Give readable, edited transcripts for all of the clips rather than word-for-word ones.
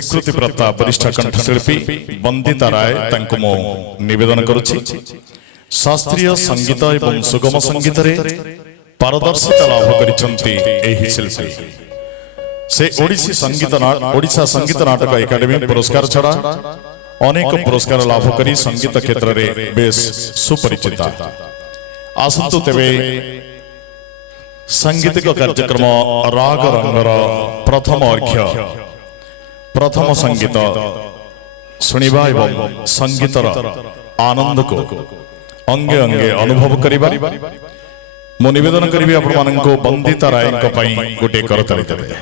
स्वीकृति प्राप्त वरिष्ठ कंठशिल्पी वंदिता राय तांको निवेदन करुछि। शास्त्रीय संगीत एवं सुगम संगीत रे पारदर्शिता लाभ करिसंती एही शिल्पी। से ओडिशा संगीत नाटक एकाडेमी पुरस्कार छड़ा अनेक पुरस्कार लाभ करी संगीत क्षेत्र में बेस सुपरिचिता। आसंतु तेबे सांगीतिक कार्यक्रम राग रंगर प्रथम अर्घ्य प्रथम संगीत शुणिबा एवं संगीतर आनंद को अंगे अंगे अनुभव करिबा मो निवेदन करिबी आपण मानको वंदिता राय गोटे करताली देबे।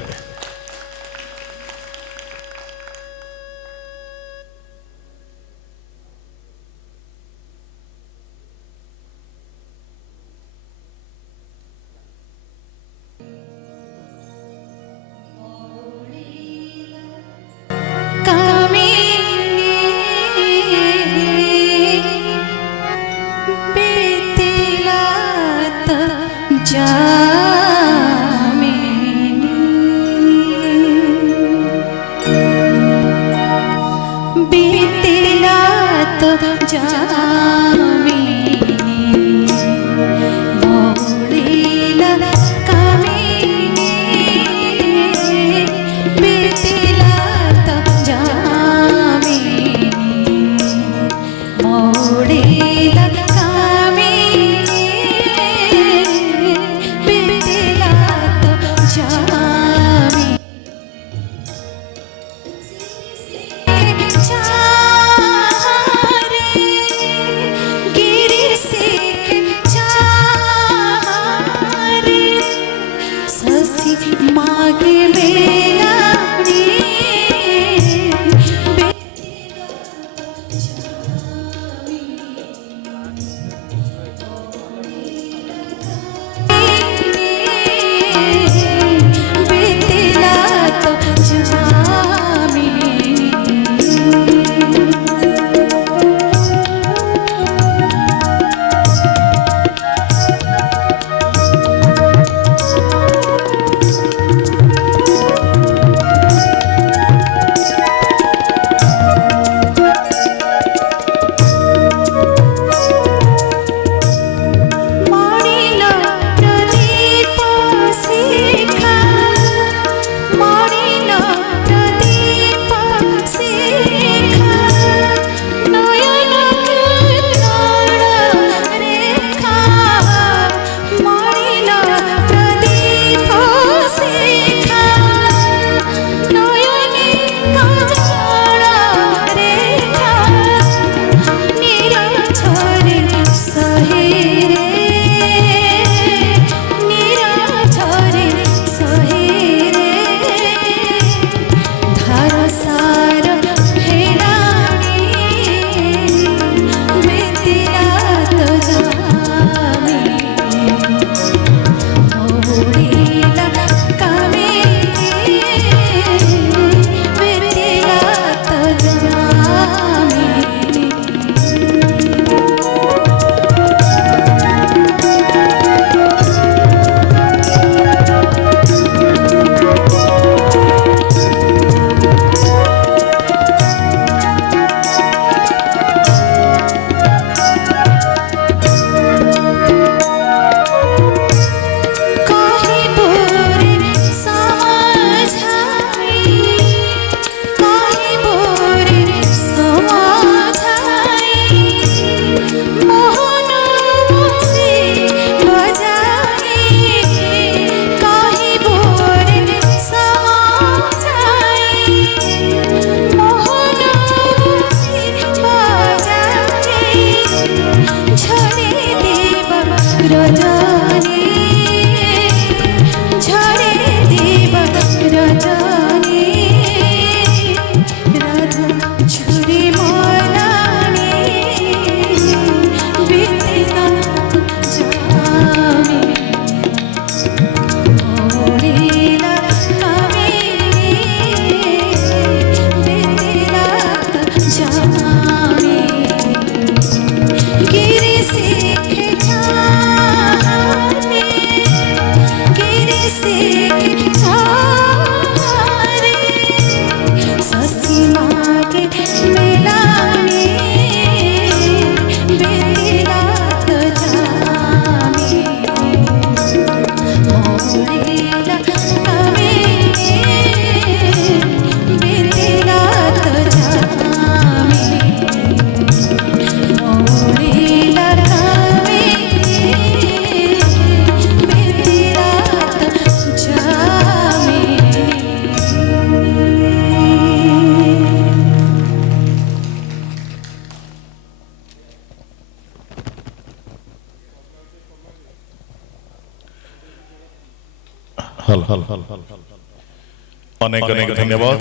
अनेक अनेक धन्यवाद।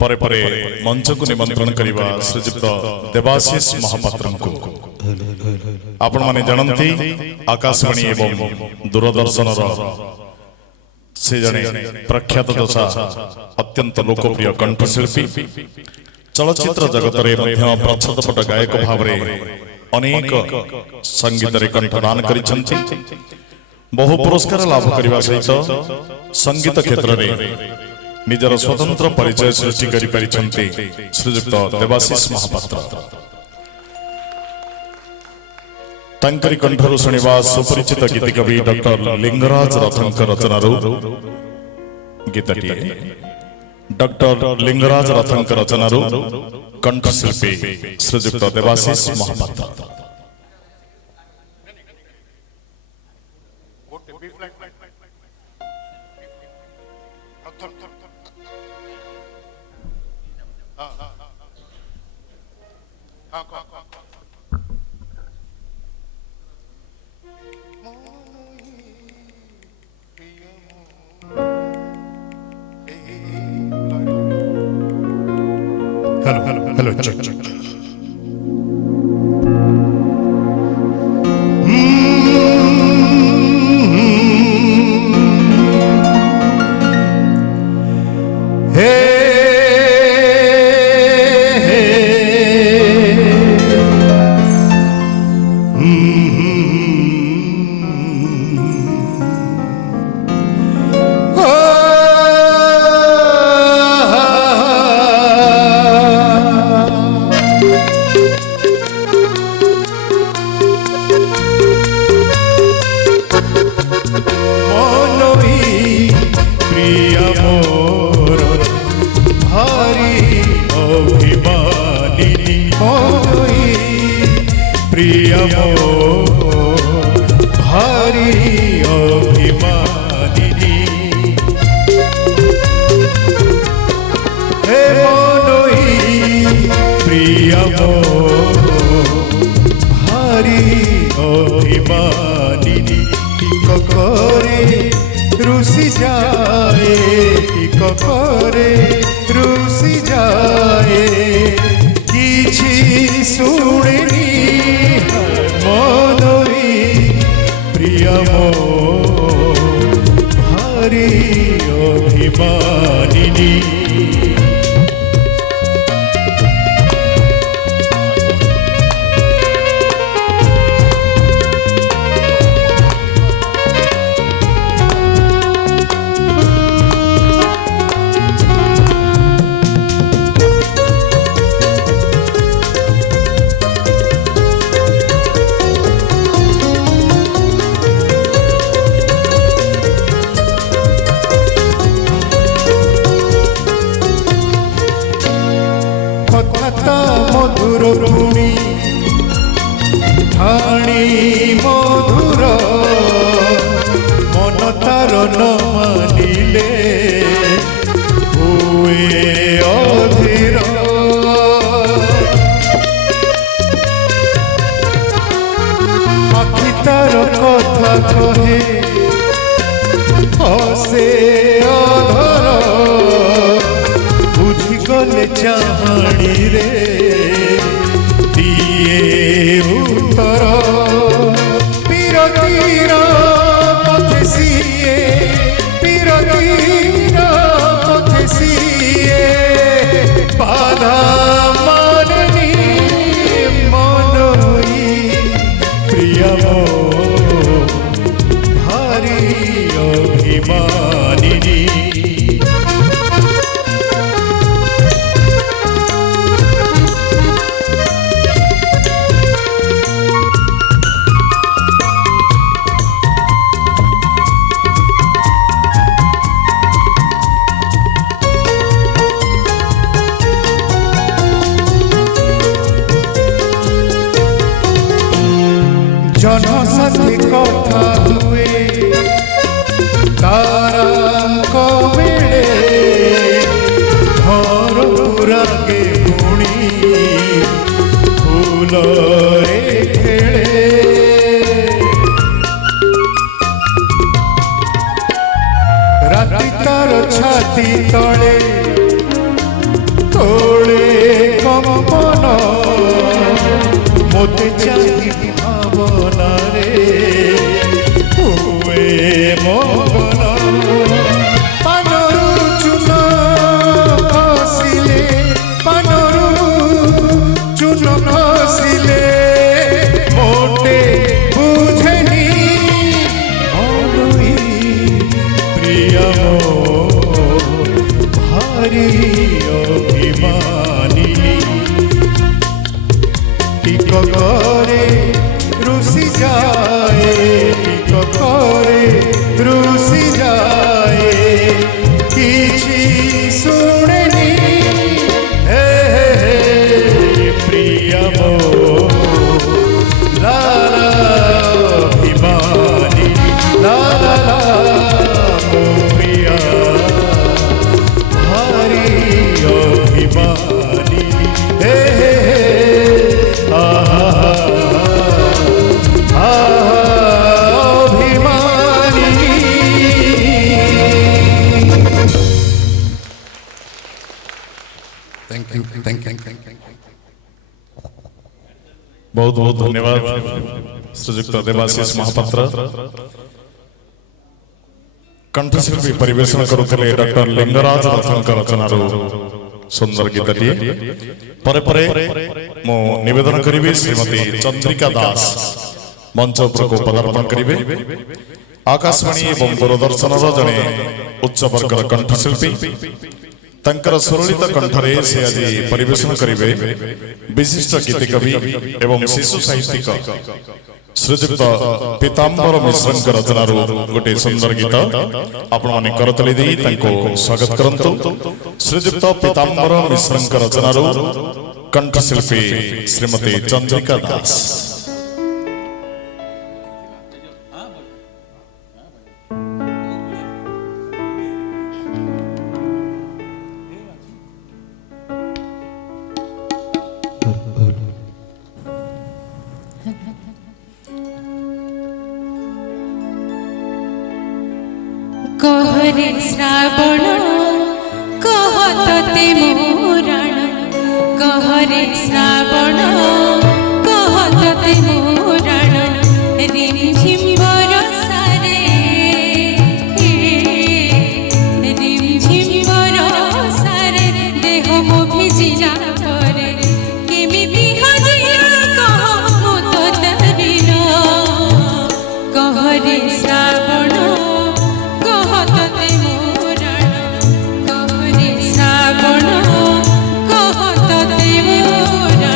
परे परे मंच को निमंत्रण करवा श्रीजुक्त देवाशीष महापात्र को आपण माने जानती आकाशवाणी एवं दूरदर्शन से जने प्रख्यात दशा अत्यंत लोकप्रिय कंठशिल्पी चलचित्र जगत रे मध्य प्रच्छदपट गायक भाव अनेक संगीत रे कंठदान करिसंति। बहु पुरस्कार लाभ करने सहित संगीत क्षेत्र में निजर स्वतंत्र परिचय सृष्टि करि परिचंती श्रीजुक्त देवाशीष महापात्र। तांकरी कंठरू शुणिबा सुपरिचित गीत कवि डॉक्टर लिंगराज रथंक रचनारू गीतटी डॉक्टर लिंगराज रथंक रचनारू कंठशिल्पी श्रीजुक्त देवाशीष महापात्र। Hello, check. ତଳେ ତୋଳେ କମ୍ପନ ମୋତେ ଚାହି ଭାବନାରେ ହୁଏ ମଗନ ପାନରୁ ଚୁନ ଖସିଲେ ପାନରୁ ଚୁନ ଖସିଲେ ମୋଟେ ବୁଝେନି ଅନୁଇ ପ୍ରିୟ ଭାରି ଅଭିମାନୀ টিকরে রুষি যায় টিকরে রুষি যায় কিছু শুনেনি হে প্রিয় মো লালা অভিমানী লালা মো প্রিয়া ভারি অভিমানী হে बहुत बहुत धन्यवाद श्रीजुक्त देवाशीष महापात्र कंठशिल्पी परिवेशन करुले डॉक्टर लिंगराज रथंक रचनार सुंदर गीतटी परे परे मो निवेदन करी श्रीमती चंद्रिका दास मंच उपरको पदार्पण करेंगे आकाशवाणी एवं दूरदर्शन जड़े उच्च वर्गर कंठशिल्पी तंकर सुरलित कंठरे से आज परिवेशन करेंगे विशिष्ट गीतिकवि एवं शिशु साहित्यिक श्रीजुक्त पीताम्बर मिश्र रचनार गोटे सुंदर गीत आपण मैंने करतली दे स्वागत करंतु श्रीजुक्त पीताम्बर मिश्र रचनार कंठशिल्पी श्रीमती चंद्रिका दास। कहरे श्रावण कहते मोराण कहरे श्रावण कहते मोराण रिमझिम बरसारे रिमझिम बरसारे देह मो भिजिला परे केमिति हजिला कह मो तो तरिन कहरे श्रावण कहते मोराण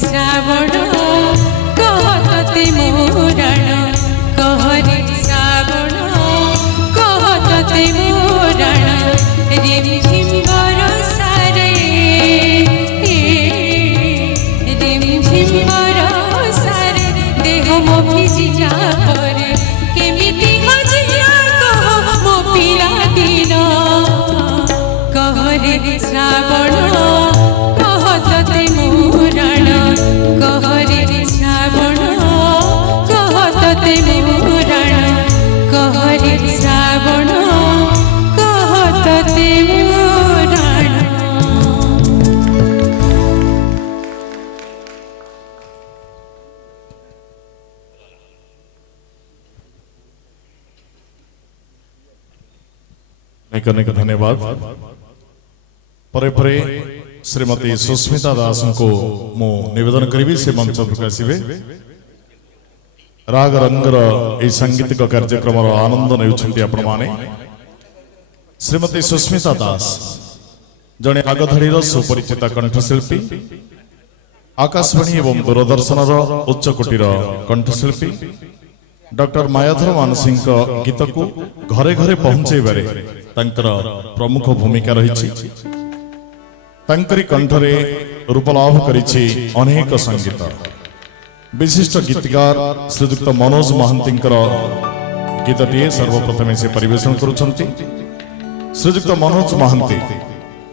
श्रावण कहते मोराण कहरे श्रावण कहते मोराण रिमझिम बरसारे रिमझिम बरसारे देह मो भिजिला परे केमिति हजिया कह मो पिला दिन कहरे श्रावण कहते मोराण कहरे श्रावण कहते मोराण कहरे श्रावण कहते मोराण। अनेक धन्यवाद। परे परे श्रीमती सुस्मिता दास को मु निवेदन करी से मंच प्रकाशे राग रंगर यह सांगीतिक कार्यक्रम आनंद नेउछंती आपण माने। श्रीमती सुस्मिता दास जड़े आगधड़ी सुपरिचित कंठशिल्पी आकाशवाणी एवं दूरदर्शन उच्चकोटीर कंठशिल्पी डॉक्टर मायाधर मानसी गीत को घरे घरे पहुंचाइबारे प्रमुख भूमिका रही। तांकरी कंठरे रूपलाभ करिछि अनेक संगीत। विशिष्ट गीतकार श्रीजुक्त मनोज महांती गीतटी सर्वप्रथमे से परिवेशन करुछंती। श्रीजुक्त मनोज महांती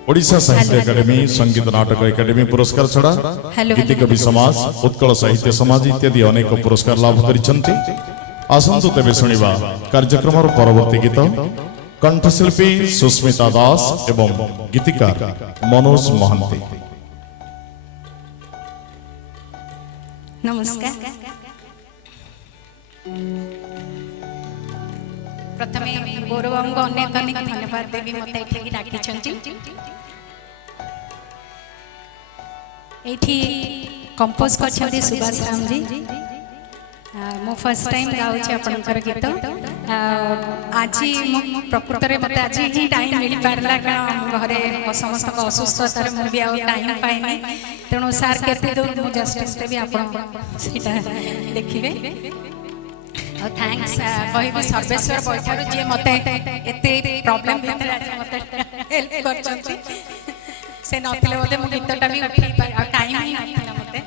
ओडिशा साहित्य अकादेमी संगीत नाटक एकाडेमी पुरस्कार छड़ा गीति कवि समाज उत्कल साहित्य समाज इत्यादि अनेक पुरस्कार लाभ करिछंती। आसंतु तेबे सुनिबा कार्यक्रम परवर्ती गीत कंठशिल्पी सुस्मिता दास एवं गीतिकार मनोज महांती। नमस्कार। प्रथमे गौरव अनेक अनेक धन्यवाद देवी मत ये डाकी कंपोज कर सुभाष राम जी। मो फर्स्ट टाइम गाँच आपंकर गीत आज प्रकृत में मत आज ही टाइम मिल पारा कारण घरे समस्त असुस्थतार मुझे टाइम पाइनि तेणु सार केते दूर मु जस्टिस देवी आप देखिए। थैंक्स कहबी सर्वेश्वर बैठार जी मत एत प्रॉब्लम मत हेल्प कर से नथिले बोले मु गीतटा भी उठे टाइम ही नथिला मते।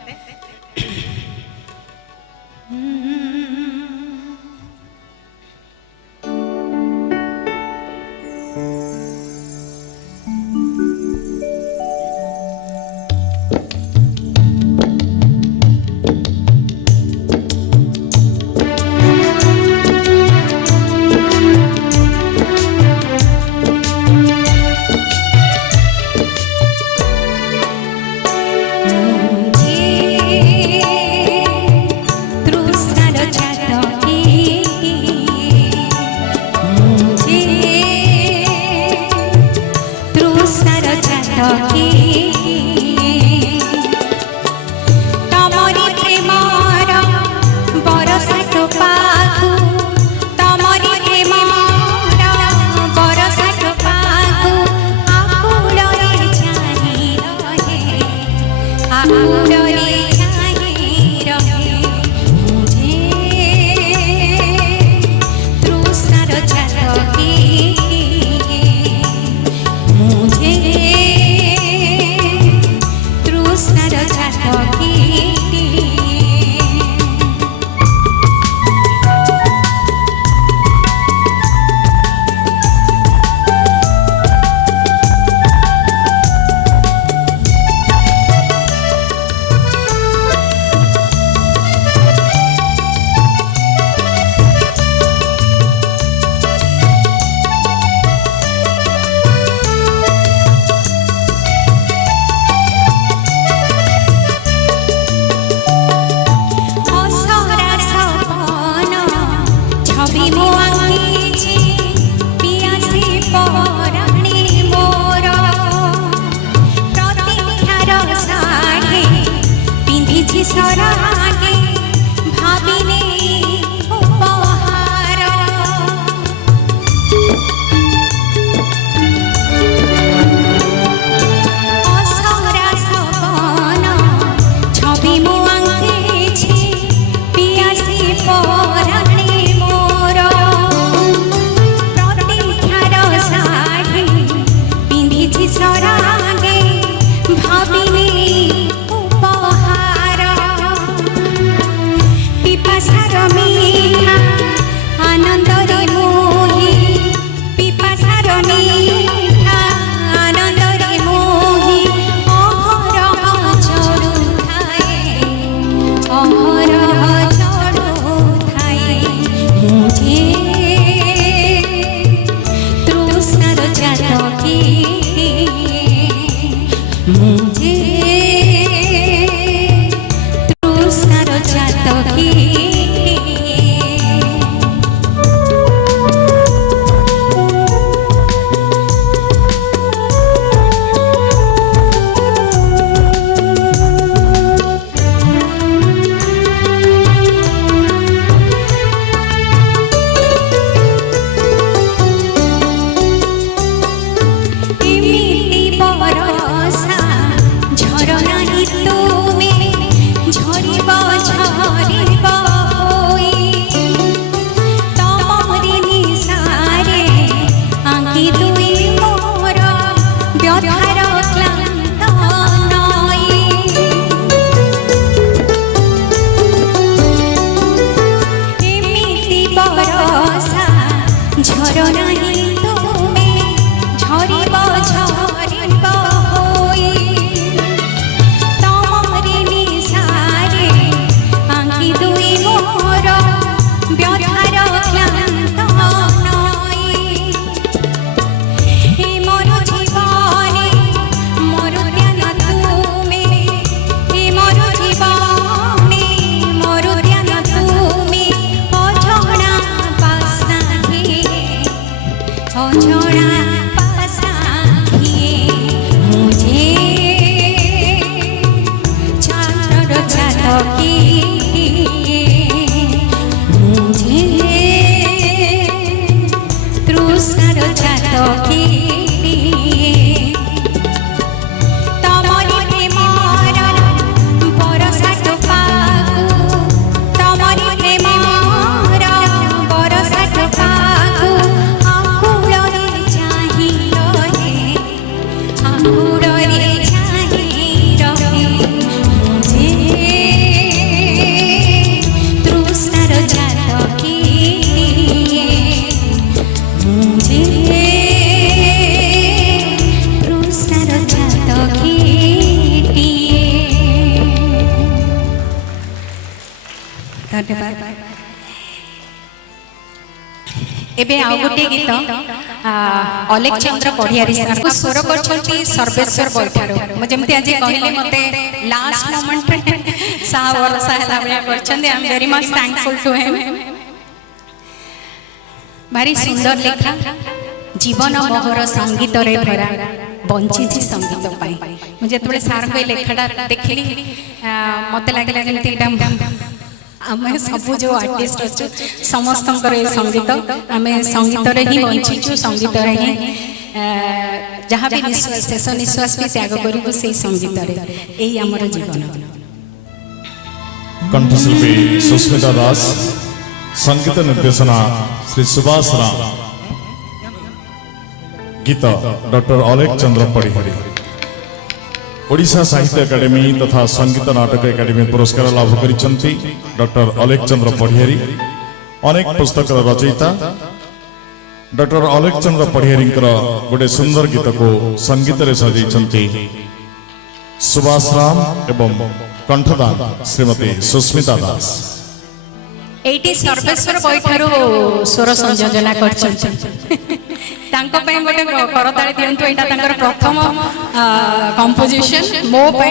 धन्यवाद एबे आउ गोटे गीत अलेख चंद्र पढ़ियारी सर को स्वर करछंती सर्वेश्वर बैठारो म जेमति आज कहले मते लास्ट मोमेंट रे साहा वर्षा हला बया करछंती I am very much thankful to him भारी सुंदर लेखा जीवन मोहर संगीत रे भरा बंची संगीत पाई मुझे जेतबे सार को लेखाटा देखली मते लागला जेमति एटा आम सब जो आर्टिस्ट अच्छे समस्त संगीत आम संगीत रे ही बंचीचु संगीत रे ही जहाँ भी निश्वास शेष निश्वास भी त्याग करूँ से संगीत रे यही आमर जीवन कंठशिल्पी सुस्मिता दास संगीत निर्देशना श्री सुभाष राम गीत डॉक्टर अलेख चंद्र पढ़िहारी ओडिशा साहित्य एकाडेमी तथा संगीत नाटक एकाडेमी पुरस्कार लाभ करिसेंती डॉक्टर अलेख चंद्र पढ़िहारी अनेक पुस्तक रचयिता डॉक्टर अलेख चंद्र पढ़िहारी गोटे सुंदर गीत को संगीत रे सजाइछंती सुभाष राम एवं कंठदान श्रीमती सुस्मिता दास एटी सर्वेश्वर बैठारू स्वर संयोजना करछंती तांको पे गोटे करताली दियंतु एटा तांकर प्रथम कंपोजिशन मो पे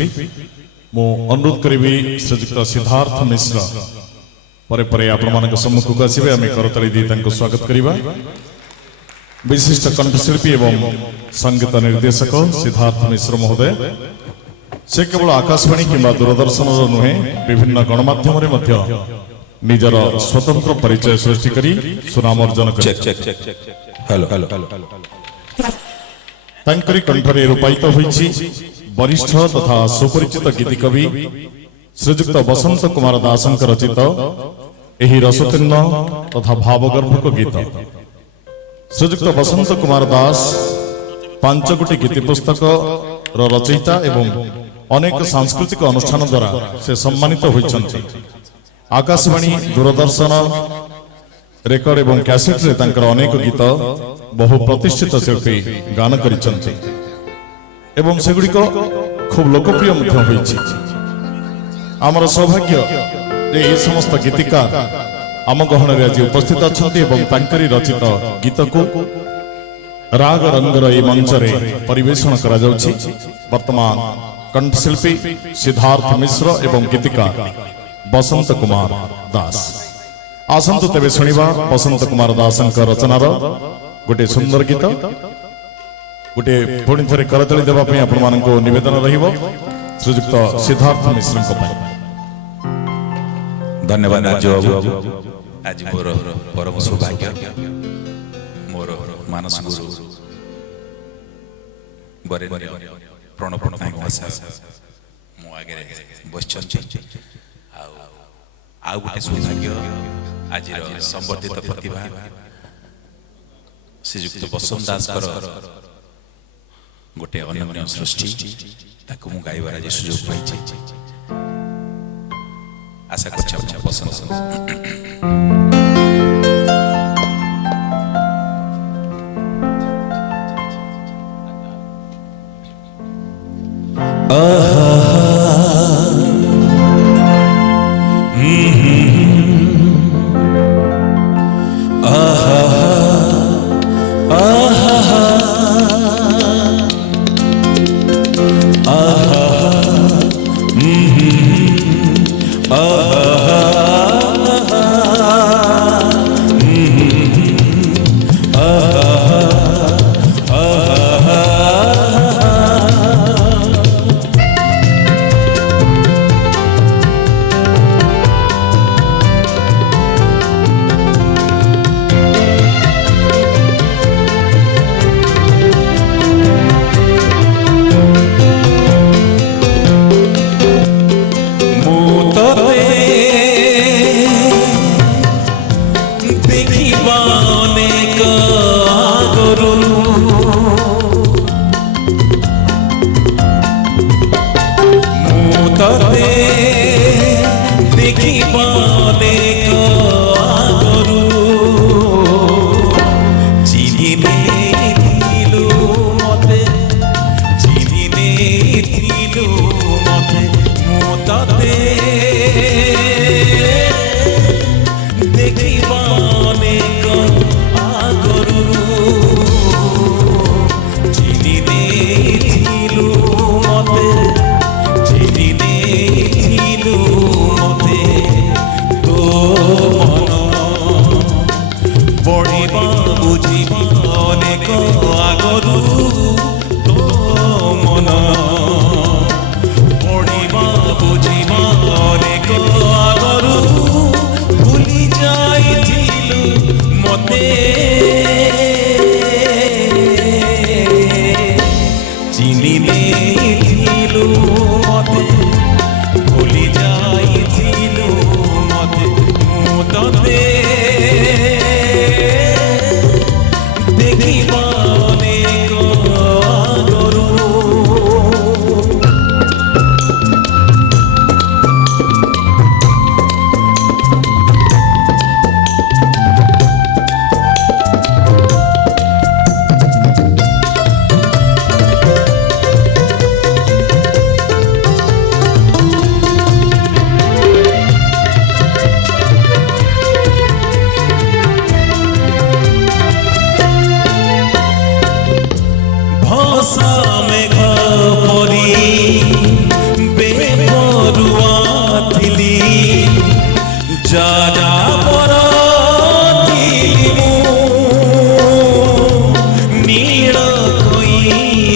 कंठशिल्पी मु अनुरोध करी श्रीजुक्त सिद्धार्थ मिश्र परे परे आपण सम्मुख को आसवे आम करताली दी स्वागत करवा। विशिष्ट कंठशिल्पी एवं संगीत निर्देशक सिद्धार्थ मिश्र महोदय से केवल आकाशवाणी किंबा दूरदर्शन नुहे विभिन्न गणमाध्यम निजर स्वतंत्र परिचय सृष्टि करी सुनाम अर्जन तांकरी कंठरे रूपायित होईछि वरिष्ठ तथा सुपरिचित गीति कवि श्रीजुक्त वसंत कुमार दासंक रचित एही रसोत्तीर्ण तथा भावगर्भक गीत। श्रीजुक्त वसंत कुमार दास 5 गोटी गीति पुस्तक रचयिता एवं अनेक सांस्कृतिक अनुष्ठान द्वारा से सम्मानित होइछन्ति। आकाशवाणी दूरदर्शन रेकर्ड एवं कैसेट रे तांकर अनेक गीत बहु प्रतिष्ठित शिल्पी गान करिछन्ति एवं सेगुड़िक खूब लोकप्रिय मध्य होइछि। आमर सौभाग्य जे ए समस्त गीतिकार आम गहन रे आज उपस्थित अछन्ति एवं तांकरी रचित गीत को राग रंगर ए मंच रे परिवेषण करा जाउछि। वर्तमान कंठशिल्पी सिद्धार्थ मिश्र एवं गीतिकार वसंत कुमार दास आसंतु तेबे सुनिबा वसंत कुमार दासंक रचनार गोटे सुंदर गीत गोटे पुणी थे करताली देवा आपण मानको निवेदन रहिबो श्रीजुक्त सिद्धार्थ मिश्र को पाई। धन्यवाद आज आज मोर परम सौभाग्य मोर मानस गुरु बरेण्य प्रणव पट्टनायक महाशय मो आगे बसचंती आ गोटे सौभाग्य आज संवर्धित प्रतिभा श्रीजुक्त वसंत दास गोटे अनन्य सृष्टि ताकू मु गाइबार आज सुयोग पाई आशा करछि पसंद।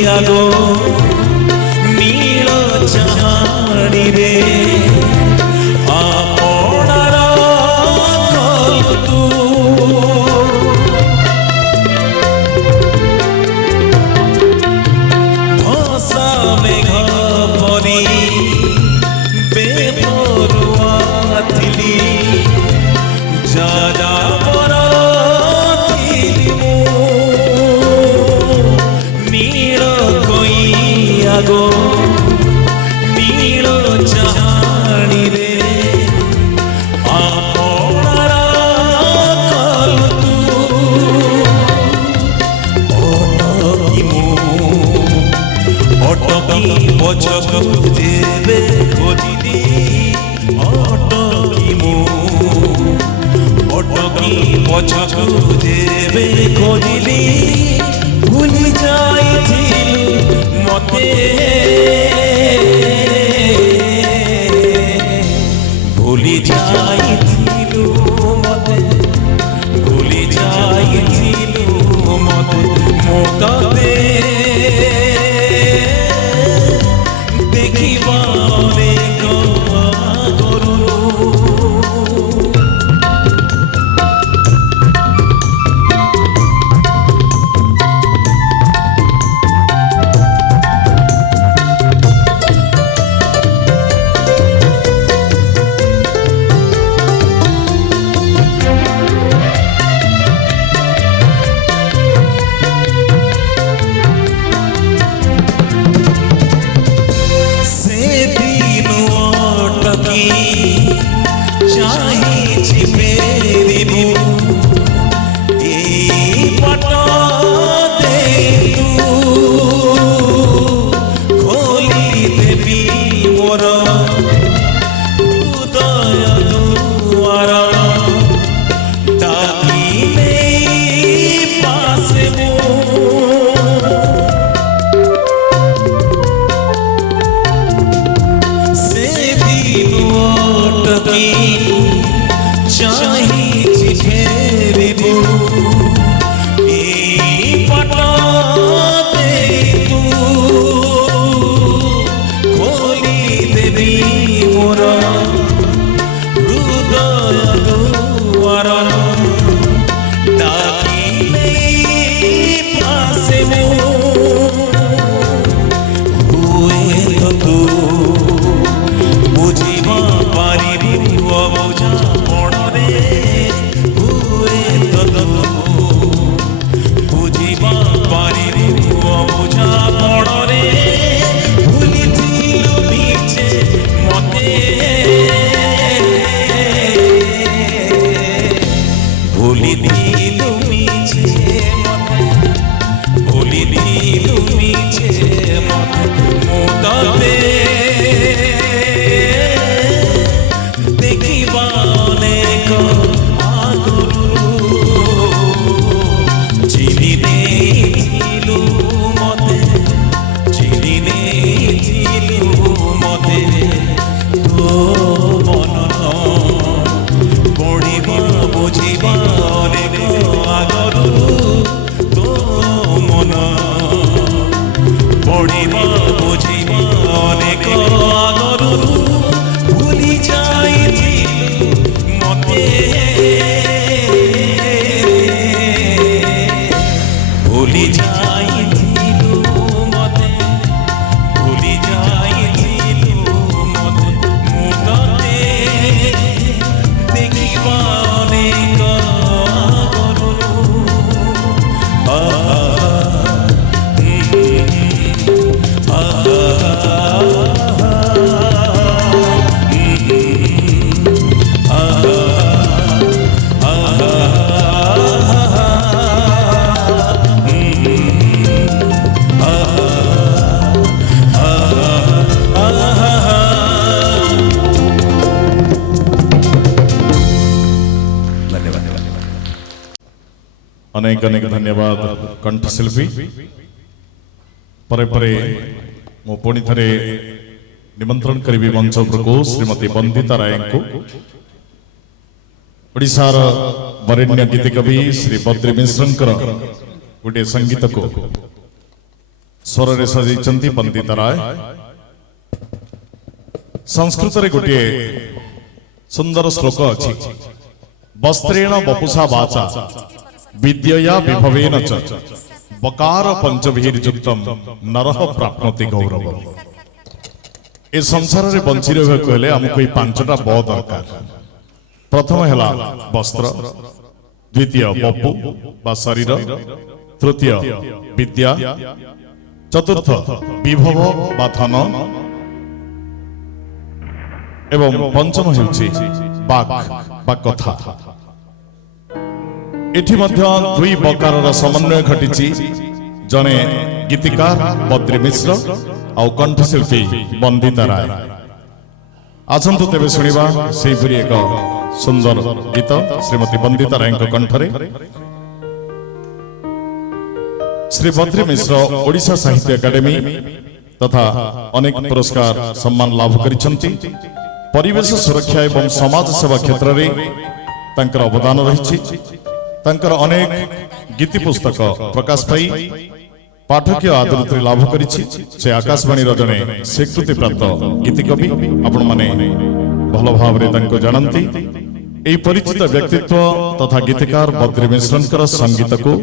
ଆଗୋ ନୀଳ ଚାହାଣିରେ ଆପଣାର କଲୁ ତୁ ଭସା ମେଘ ପରି ବେପରୁଆ ଥିଲି ଯାରା গো নীল চাহানিরে আপনার কলু তু অটকি পছক দেবে খোঁজিলি অটকি পছক দেবে খোঁজিলি ভুলি যাইছিলু মতে ভুলি যাইছিলু মতে ভুলি যাইছিলু মতে মোততে দেখিবারে গরু अनेक अनेक धन्यवाद कंठशिल्पी परे परे मो पुणी थरे निमंत्रण करी मंच उपरको श्रीमती बंदिता राय को ओडिशार वरेण्य गीत कवि श्री बद्री मिश्रंकर गोटे संगीत को स्वर रे सजाई बंदिता राय। संस्कृत रे गोटे सुंदर श्लोक अछि वस्त्रेण वपुषा वाचा विद्यया विभवेन च बकार पंचभिर्युक्तम नरः प्राप्नोति गौरव। ए संसार रे बंची रहबा कहले हमको ई पांचटा ब दरकार। प्रथम हैला वस्त्र, द्वितीय वपु बा शरीर, तृतीय विद्या, चतुर्थ विभव बा धन एवं पंचम हेउछि बाक बा कथा। एठी मध्य दुई बकारर समन्वय घटिछि। जणे गीतिकार बद्री मिश्र और कंठशिल्पी बंदिता राय। आसंतु तेबे सुनिबा सेहिपरि एक सुंदर गीत श्रीमती बंदिता राय कंठरे। श्री बद्री मिश्र ओडिशा साहित्य एकाडेमी तथा अनेक पुरस्कार सम्मान लाभ करिसंती। परिवेश सुरक्षा एवं समाज सेवा क्षेत्र में तांकर अवदान रही। तांकर अनेक गीति पुस्तक प्रकाश पाई पाठकीय आदृति लाभ करिछि। से आकाशवाणी जड़े स्वीकृति प्राप्त गीति कवि। आपण माने भल भाव तांको जानती। एई परिचित व्यक्तित्व तथा गीतिकार बद्री मिश्रंकर संगीत को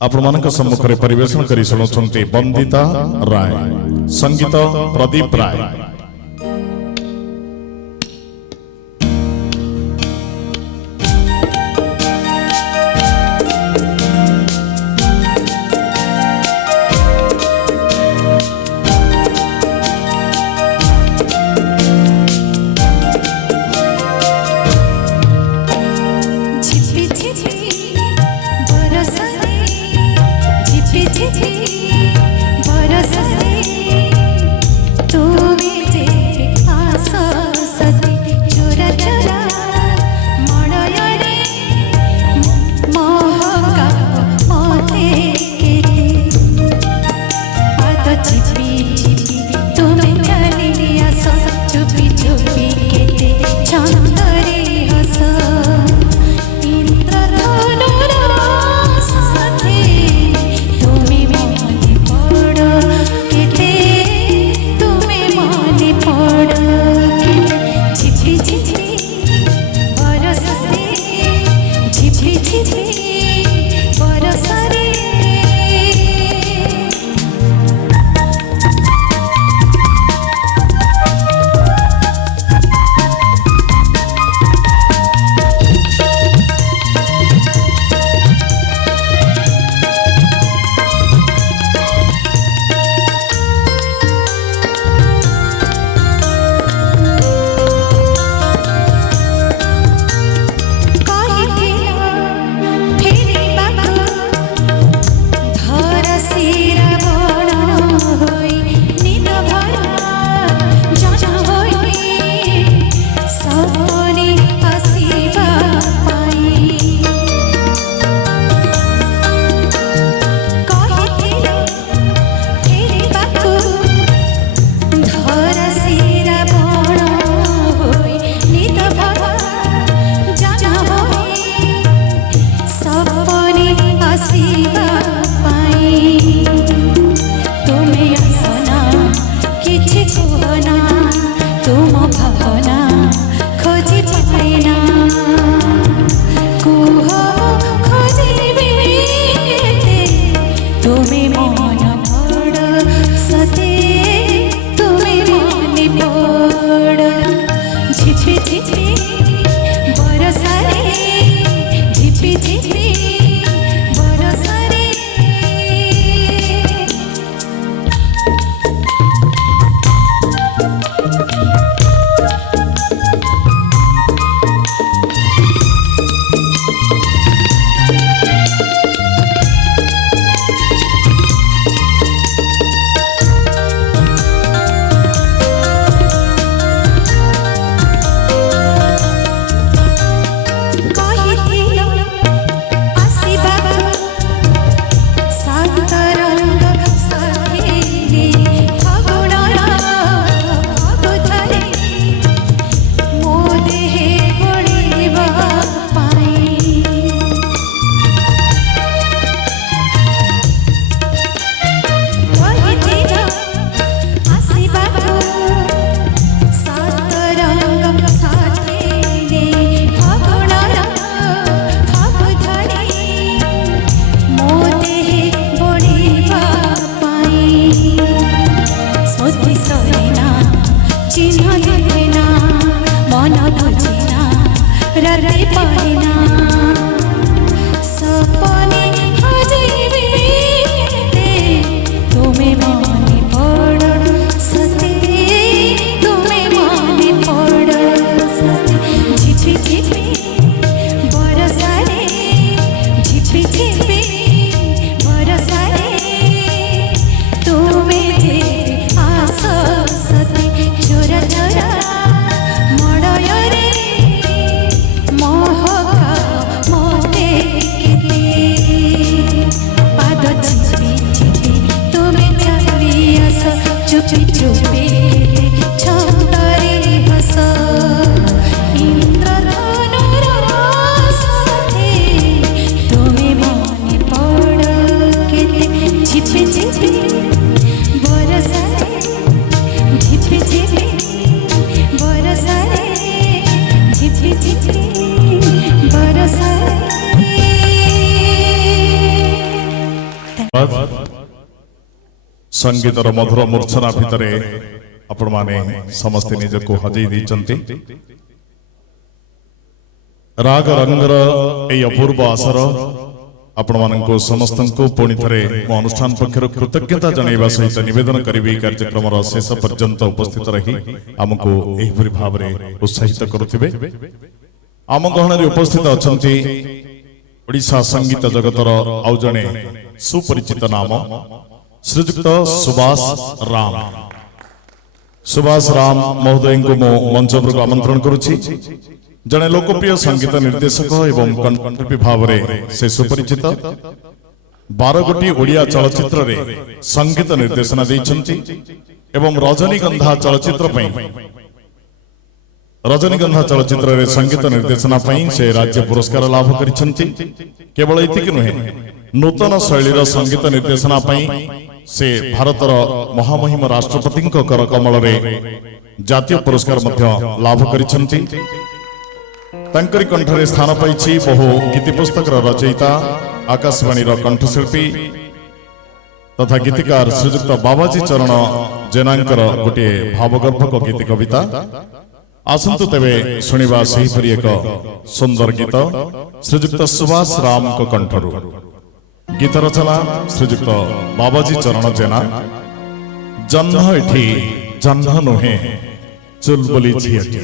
आपण मानक सम्मुख रे परिवेषण करी सुनाउछंती बंदिता राय। संगीत प्रदीप राय। चुपी चुपी छातारे हस इंद्रधनुर साथे तुम्हें मने पड़ केते झिपी झिपी बरसारे झिपी झिपी बरसारे झिपी झिपी बरसारे। संगीतर मधुर मूर्छना भितर आपण माने समस्ते निजको हजई दैचंती राग रंगर ए अपूर्व आसर आपण माननको समस्तनको पुणी थरे मो अनुष्ठान पक्षर कृतज्ञता जणाइबा सहित निवेदन करिबी कार्यक्रम शेष पर्यंत उपस्थित रही आमको एहिपरि भावरे उत्साहित करुथिबे। आम गहणरे उपस्थित अछंती ओडिशा संगीत जगतर आउ जणे सुपरिचित नाम श्रीजुक्त सुभाष राम। सुभाष राम महोदय को मो मंच पर आमंत्रण करुछि। जड़े लोकप्रिय संगीत निर्देशक एवं कंठशिल्पी भाव से सुपरिचित 12 गोटी ओडिया चलचित्र रे संगीत निर्देशना दैछंती एवं रजनीगंधा चलचित्र रे संगीत निर्देशना पई से राज्य पुरस्कार लाभ करिछंती। केवल एतिक नुहे नूतन शैलीर संगीत निर्देशना पई से भारतर महामहिम राष्ट्रपति कर कमल रे जातीय पुरस्कार मध्य लाभ करिछंती। तांकरी कंठरे स्थान पाइछि बहु गीति पुस्तक रचयिता आकाशवाणी कंठशिल्पी तथा गीतिकार श्रीजुक्त बाबाजी चरण जेनांकर गोटे भावगर्भक गीति कविता। आसंतु तेबे शुणिबा सेहिपरि एक सुंदर गीत श्रीजुक्त सुभाष राम को कंठरू। गीत रचना श्रीजुक्त बाबाजी चरण जेना। जन्म एठी जन्म नुहे चुलबुली झियटी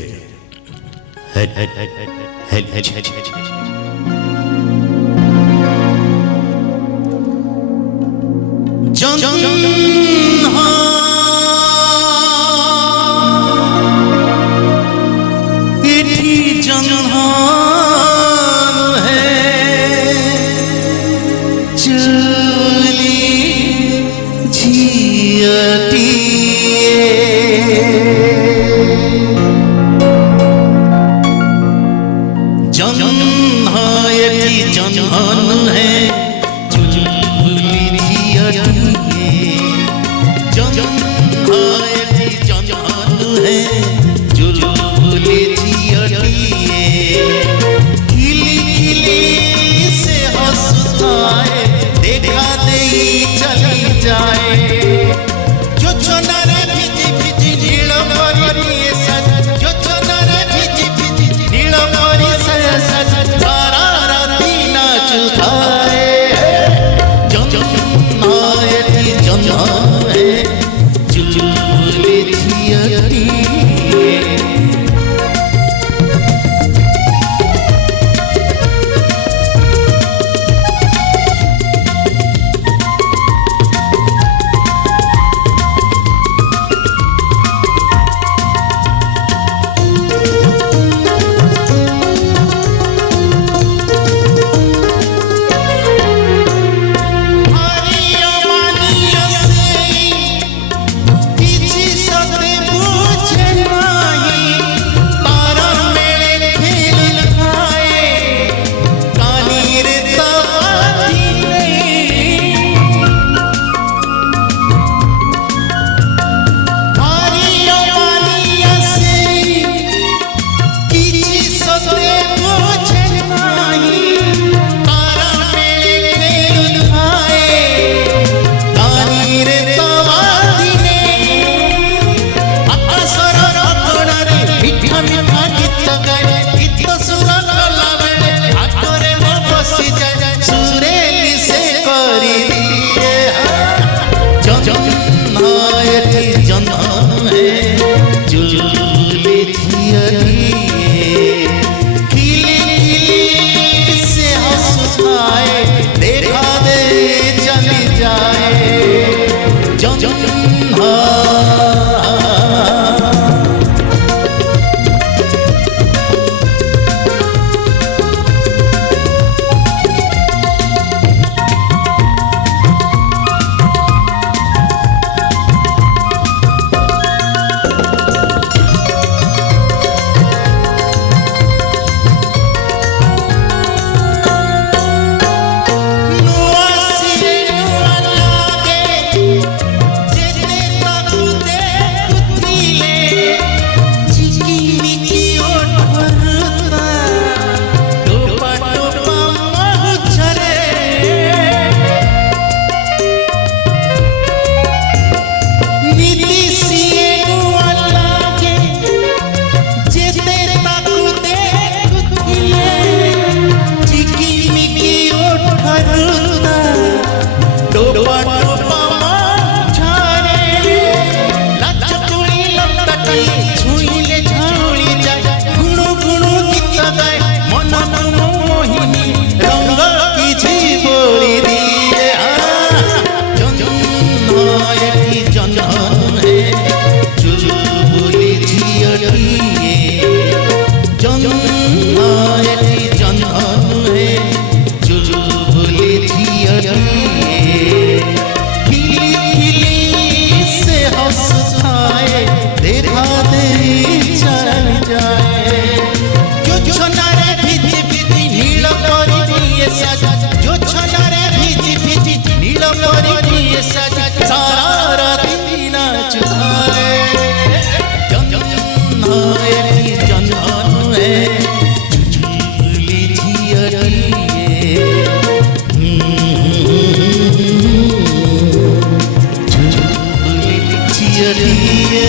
ଝିଅଟିଏ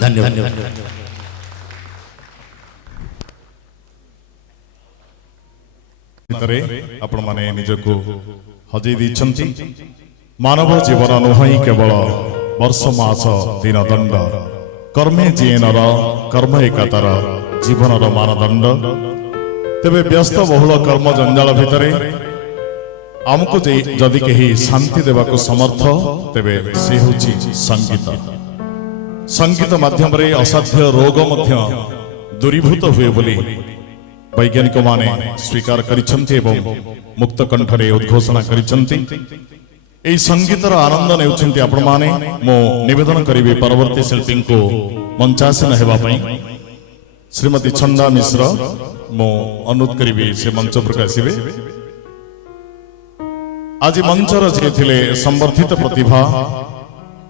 ଧନ୍ୟବାଦ। ଭିତରେ ଆପଣମାନେ ନିଜକୁ ହଜେଇ ଦେଇଛନ୍ତି। ମାନବ ଜୀବନ ନୁହେଁ କେବଳ ବର୍ଷ ମାସ ଦିନ ଦଣ୍ଡ, କର୍ମେ ଯିଏ ନର କର୍ମ ଏକାତାର ଜୀବନର ମାନଦଣ୍ଡ। ତେବେ ବ୍ୟସ୍ତ ବହୁଳ କର୍ମ ଜଞ୍ଜାଳ ଭିତରେ ଆମକୁ ଯଦି କେହି ଶାନ୍ତି ଦେବାକୁ ସମର୍ଥ, ତେବେ ସେ ହେଉଛି ସଙ୍ଗୀତ। ସଙ୍ଗୀତ ମାଧ୍ୟମରେ ଅସାଧ୍ୟ ରୋଗ ମଧ୍ୟ ଦୂରୀଭୂତ ହୁଏ ବୋଲି ବୈଜ୍ଞାନିକ ମାନେ ସ୍ୱୀକାର କରିଛନ୍ତି ଏବଂ ମୁକ୍ତ କଣ୍ଠରେ ଉଦ୍ଘୋଷଣା କରିଛନ୍ତି। ଏହି ସଙ୍ଗୀତର ଆନନ୍ଦ ନେଉଛନ୍ତି ଆପଣମାନେ। ମୁଁ ନିବେଦନ କରିବି ପରବର୍ତ୍ତୀ ଶିଳ୍ପୀଙ୍କୁ ମଞ୍ଚାସୀନ ହେବା ପାଇଁ। ଶ୍ରୀମତୀ ଛନ୍ଦା ମିଶ୍ର, ମୁଁ ଅନୁରୋଧ କରିବି ସେ ମଞ୍ଚ ଉପରକୁ ଆସିବେ। ଆଜି ମଞ୍ଚର ଯିଏ ଥିଲେ ସମ୍ବର୍ଦ୍ଧିତ ପ୍ରତିଭା,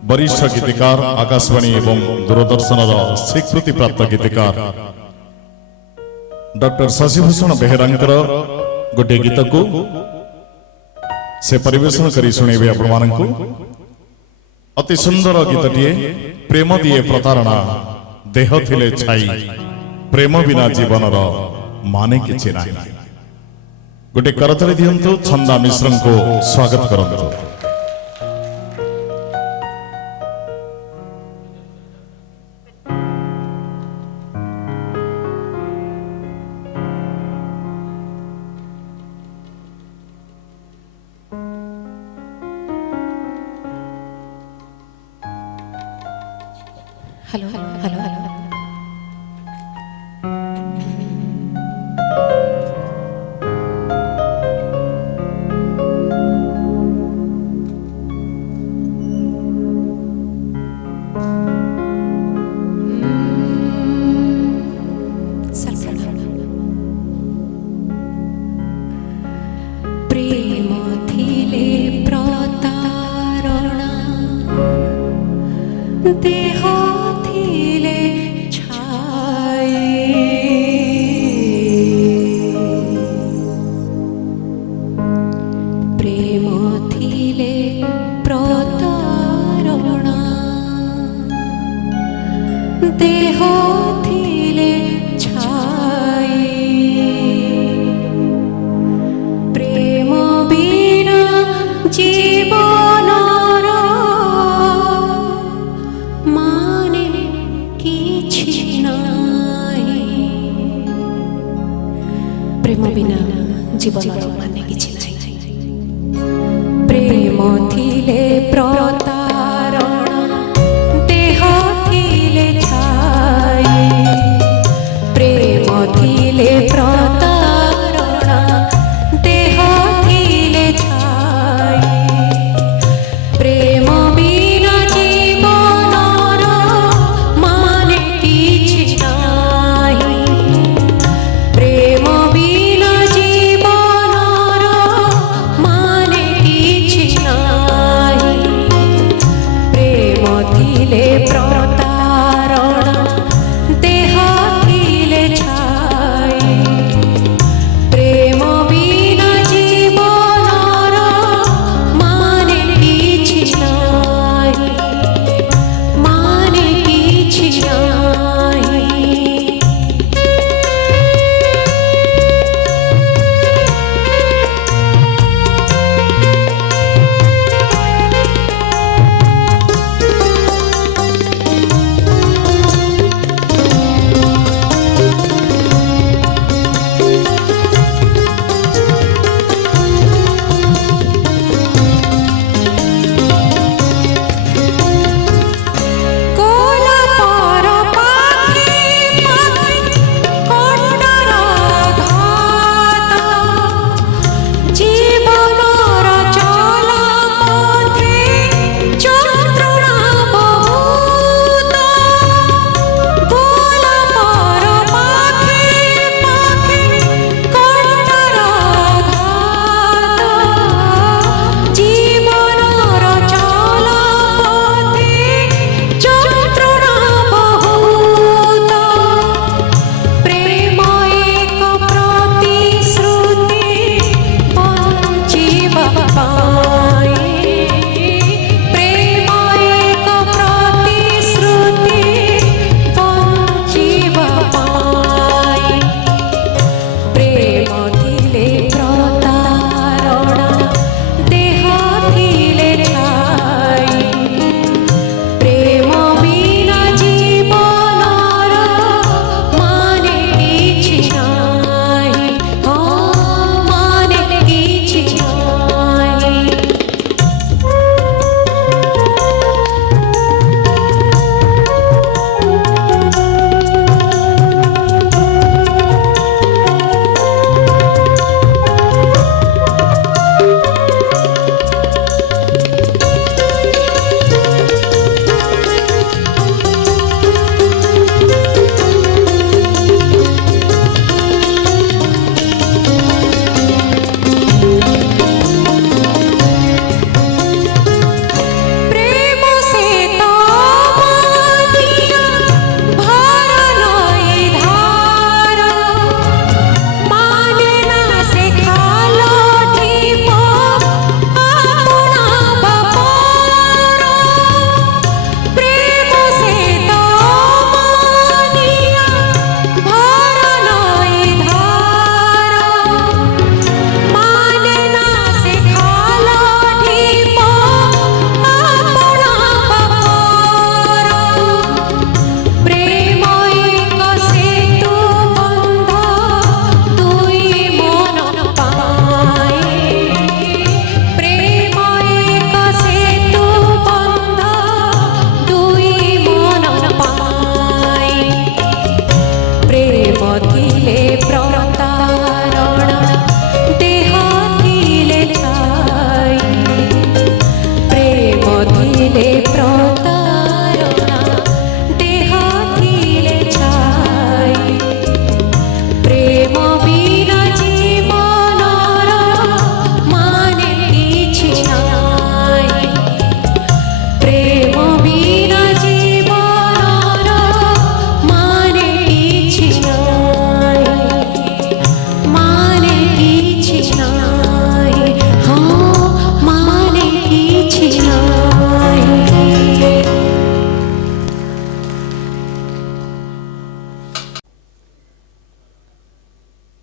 ବରିଷ୍ଠ ଗୀତିକାର, ଆକାଶବାଣୀ ଏବଂ ଦୂରଦର୍ଶନର ସ୍ୱୀକୃତିପ୍ରାପ୍ତ ଗୀତିକାର ଡକ୍ଟର ଶଶିଭୂଷଣ ବେହେରାଙ୍କର ଗୋଟିଏ ଗୀତକୁ ସେ ପରିବେଷଣ କରି ଶୁଣେଇବେ ଆପଣମାନଙ୍କୁ। ଅତି ସୁନ୍ଦର ଗୀତଟିଏ, ପ୍ରେମ ଦିଏ ପ୍ରତାରଣା, ଦେହ ଥିଲେ ଛାଇ, ପ୍ରେମ ବିନା ଜୀବନର ମାନେ କିଛି ନାହିଁ। ଗୋଟେ କରତାଳି ଦିଅନ୍ତୁ, ଛନ୍ଦା ମିଶ୍ରଙ୍କୁ ସ୍ୱାଗତ କରନ୍ତୁ। हेलो हेलो हेलो प्रेम थिले प्रतारणा देह थिले छाए प्रेम थिले प्रतारणा देह थिले छाए प्रेम बिना जीवनर माने किछि नाही प्रेम बिना जीवनर माने किछि नाही प्रेम थिले प्रतारणा देह थिले छाए प्रेम थिले प्रतारणा देह थिले छाए प्रेम बिना जीवनर माने किछि नाही प्रेम बिना जीवनर माने किछि नाही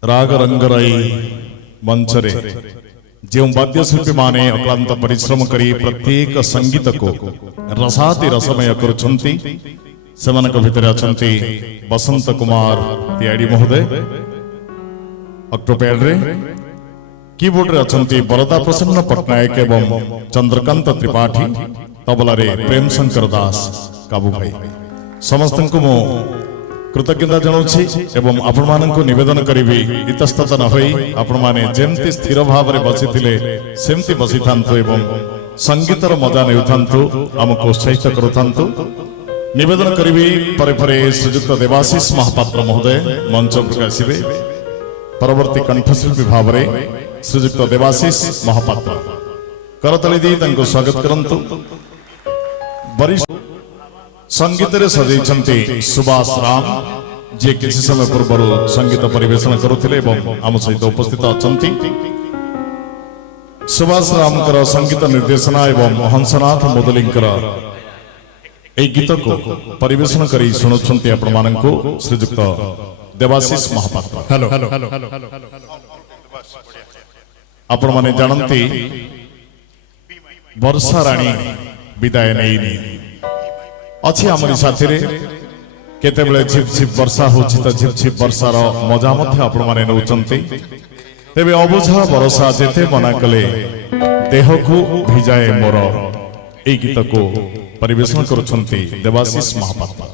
राग रंगराई मंचरे जो वाद्यशिल्पी माने अक्लांत परिश्रम करी प्रत्येक संगीत को रसाति रसमय करुछंती सेमानक भितर अछंती बसंत कुमार तियाड़ी महोदय ऑक्टोपैड रे कीबोर्ड रे अछंती बरदा प्रसन्न पटनायक एवं चंद्रकांत त्रिपाठी तबला रे प्रेम शंकर दास काबू भाई समस्त को मो कृतज्ञता जनाउछि एवं आपण माननकु निवेदन करिवि इतस्तत न होई आपण माने जेमति स्थिर भाव रे बसिथिले सेमति बसिथांतु एवं संगीतर मजा नेउथांतु हमको उत्साहित करूथांतु निवेदन करिवि परे परे श्रीयुक्त देवाशीष महापात्र महोदय मंच पर आसिबे परवर्ती कंठशिल्पी भाव रे श्रीयुक्त देवाशीष महापात्र करतली दी तांको स्वागत करंतु वरिष्ठ संगीत रे सजैछंती सुभाष राम जे किसी समय पूर्व संगीत परिवेशन करुथिले एवं आम सहित उपस्थित अछंती सुभाष राम कर संगीत निर्देशना एवं हंसनाथ मुदलिंकर ए गीत को परिवेशन करी सुनुछंती आपण माननकु श्रीयुक्त देवाशीष महापात्र हेलो आपण माने जानंती वर्षा रानी विदाय नेइनी अच्छी आमरी साथी रे केते बेले झिप झिप वर्षा होछि त झिप झिप वर्षार मजा मध्य आपण माने नउचंती तेबे अबुझा वर्षा जेते मना कले देह को भिजाए मोर ए गीत को परिवेशन करुछंती देवाशीष महापात्र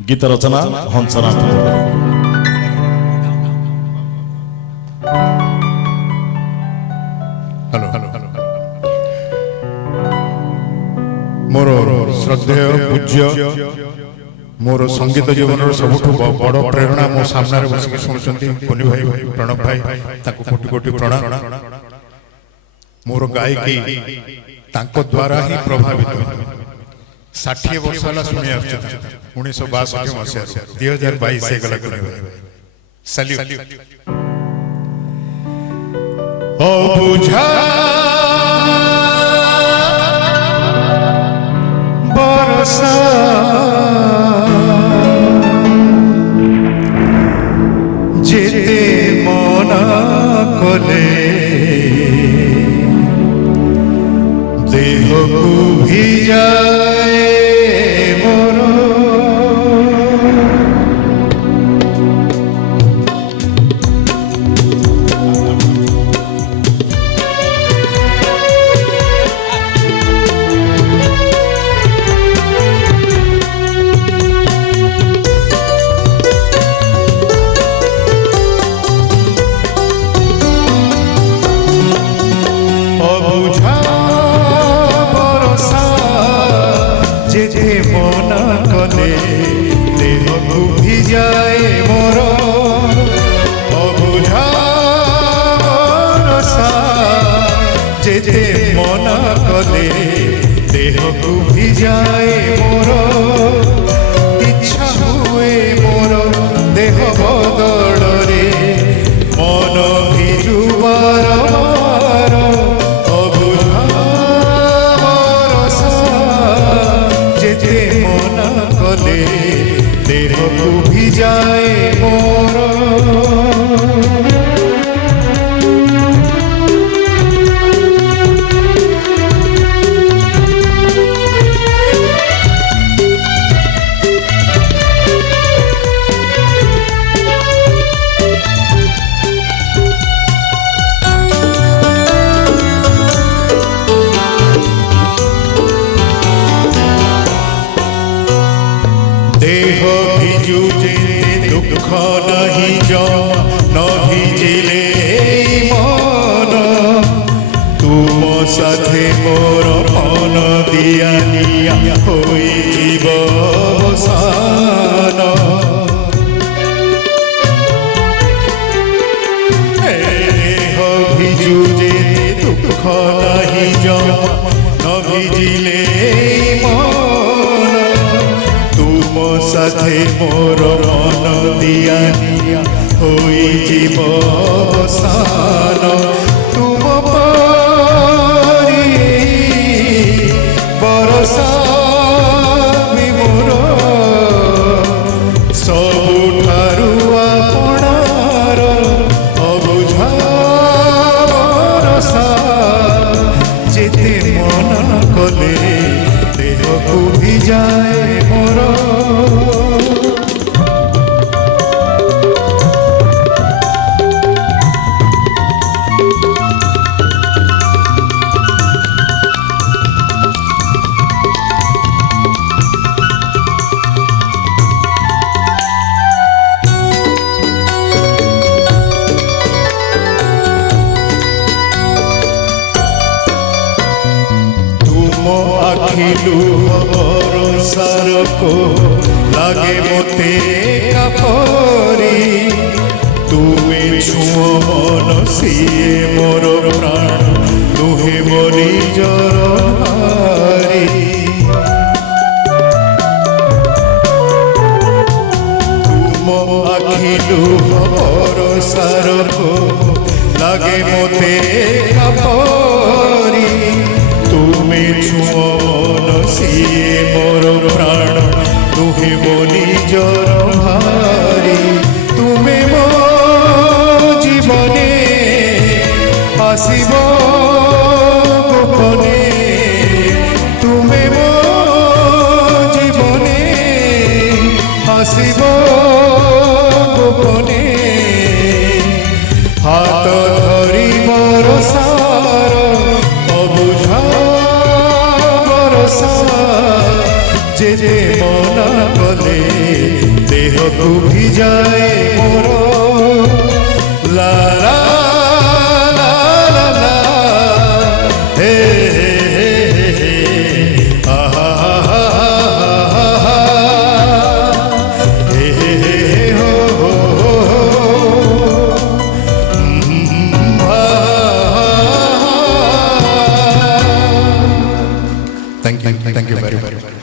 गीत रचना हंसनाथ मोर श्रद्धेय पूज्य मोर संगीत जीवन सबुठु बड़ प्रेरणा मो सामने बसिक शुणुचंती कोनी भाई प्रणव भाई ताको कोटि कोटि प्रणाम मोर गायकी तांको द्वारा ही प्रभावित 60 वर्ष होला सुनि आछे 1962 मसिया 2022 से गला कोनी भाई सल्यूट ओ बुझा बरसा जेते मना कले देह को भिजाए मोर देह को भिजाए मोर इच्छा हुए मोर देह बदल रे मन भिजुबार अबुझा बरसा जेते मना कले देह को भिजाए मोर देह भिजु जेते दुख नहीं जमा न भिजिले मन तुम साथे मोर मन दिया निया होई जीव बसान देह भिजु जेते दुख नहीं जमा न भिजिले मन तुम साथे मोर मन दिया निया होई जीव बसान तुम परी बरसा भी मोर सबुठारु आपणा ଭିଯାଏ ମୋର ସାରକୁ ଲାଗେ ମୋତେ କାପରି ତୁମେ ଛୁଅ ମନ ସିଏ ମୋର ପ୍ରାଣ ନୁହେଁ ମୋ ନିଜର ହାରି ତୁମ ଆଖି ଲୁହ ସାରକୁ ଲାଗେ ମୋତେ କାପରି ତୁମେ ଛୁଅ ସିଏ ମୋର ପ୍ରାଣ ତୁମେ ମୋ ନିଜର ଭାରି ତୁମେ ମୋ ଜୀବନେ ଆସିବ ଗୋପନେ ତୁମେ ମୋ ଜୀବନେ ଆସିବ ଗୋପନେ ହାତ ଧରି ବରସାର ଅବୁଝା ଯେତେ ମନା କଲେ ଦେହକୁ ଭିଯାଏ ମୋର ଲା ଲା ଲା ଲା ଲା ହେ ହେ ହେ ହେ ଆହା ଆହା ଆହା ହେ ହେ ହେ ହୋ ହୋ Thank you very much.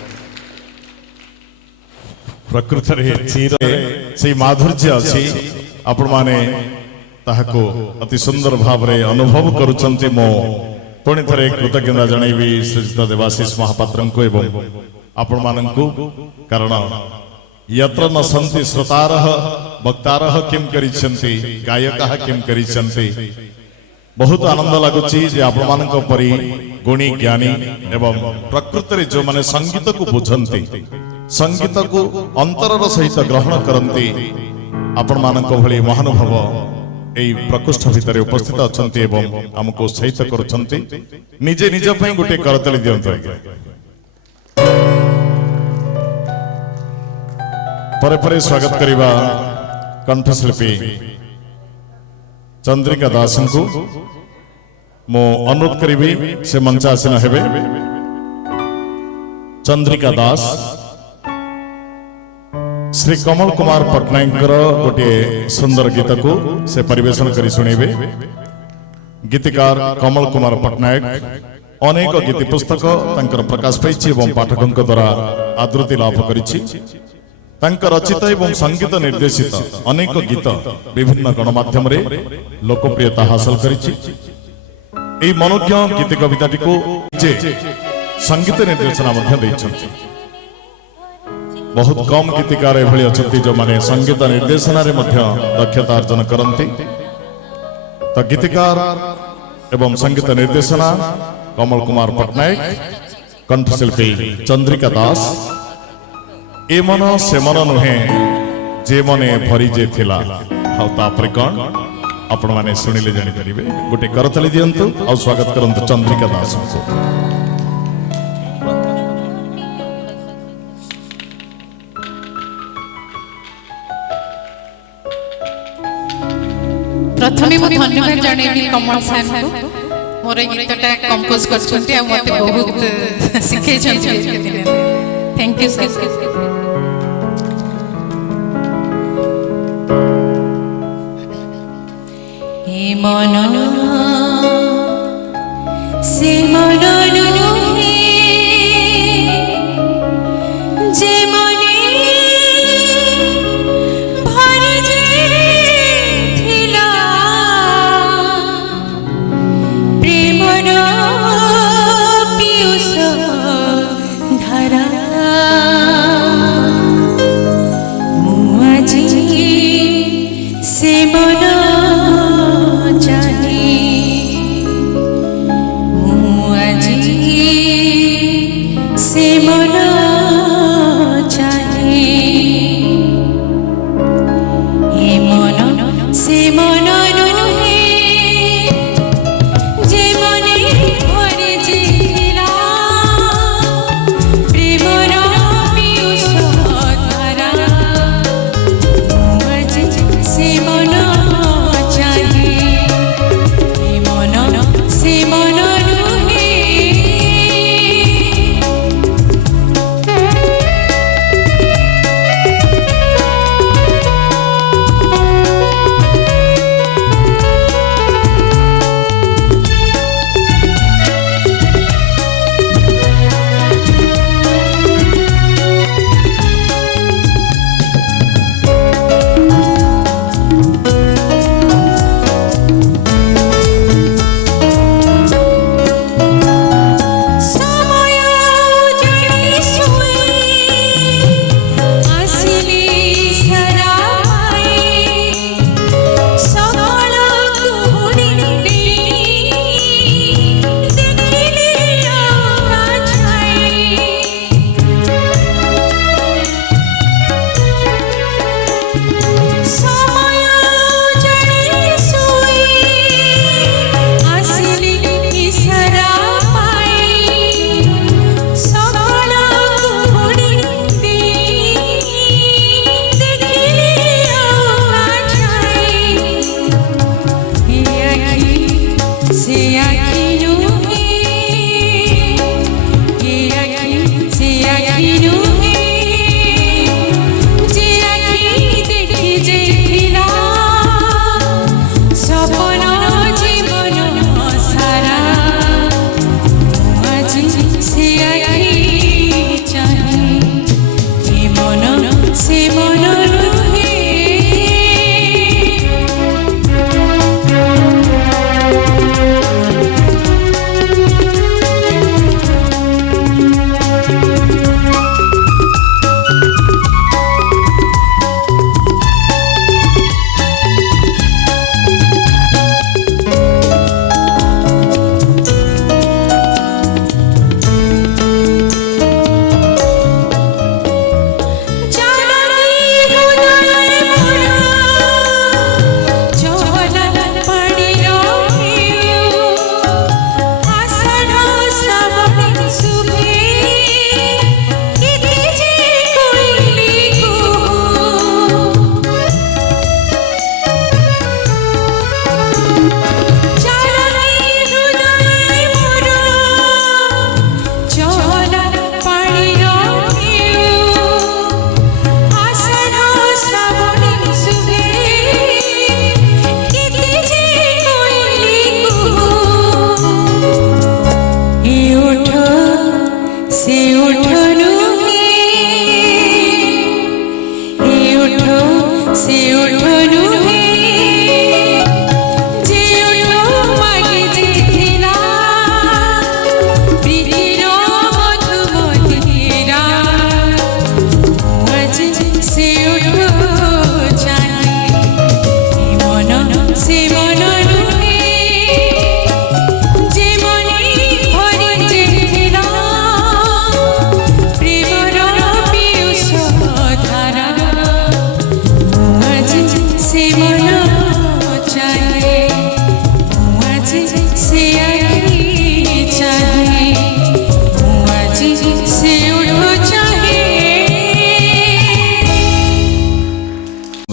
ପ୍ରକୃତରେ ଚିରରେ ସେଇ ମାଧୁର୍ଯ୍ୟ ଅଛି ଆପଣମାନେ ତାହାକୁ ଅତି ସୁନ୍ଦର ଭାବରେ ଅନୁଭବ କରୁଛନ୍ତି ମୁଁ ପୁଣି ଥରେ କୃତଜ୍ଞତା ଜଣାଇବି ଶ୍ରୀଯୁକ୍ତ ଦେବାଶିଷ ମହାପାତ୍ରଙ୍କୁ ଏବଂ ଆପଣମାନଙ୍କୁ କାରଣ यत्र न सन्ति श्रोतारः वक्तारः किम करिसन्ति गायकः किम करिसन्ति बहुत आनंद लगुची जे आपमानक परि गुणी ज्ञानी एवं प्रकृति जो माने संगीत को बुझंती संगीत को अंतरर सहित ग्रहण करती आपण मानक भली महानुभव एई प्रकोष्ठ भितर उपस्थित अछंती एवं हमको उत्साहित करूछंती निजे निज पई गुटे करतली दियंतो परे परे स्वागत करिबा कंठशिल्पी चंद्रिका दास को मो अनुरोध करी से मंचासीन हेबे चंद्रिका दास श्री कमल कुमार पट्टनायक गोटे सुंदर गीत को से परिवेशन करी सुनेबे गीतिकार कमल कुमार पट्टनायक अनेक गीति पुस्तक तांकर प्रकाश पाइछि एवं पाठकଙ୍କ द्वारा आदृति लाभ करिछि तांकर रचित एवं संगीत निर्देशित अनेक गीत विभिन्न गणमाध्यम रे लोकप्रियता हासिल करिछि एई मनोज्ञ गीति कविताटी को जे संगीत निर्देशना मध्य दैछन्ति बहुत कम गीतिकार एभली अछन्ति जो माने संगीत निर्देशना रे मध्य दक्षता अर्जन करन्ति तो गीतिकार एवं संगीत निर्देशना कमल कुमार पट्टनायक कंठशिल्पी चंद्रिका दास ए मन से मन नुहे जे मने भरी जे थिला हाउ तापरे कोन आपण माने सुनिले जानि परिबे गोटे करतली दियंतु आ स्वागत करंतु चंद्रिका दास को प्रथमे मो धन्यवाद जणेबी कमल सर को मोर गीतटा कंपोज करछन्ती आ मते बहुत सिखे छन्ती के दिन थैंक यू सर ए मन से मन नुहे जे मने भरि जे थिला प्रेमर पियुष धारा मु আজি से मन जाने मु আজি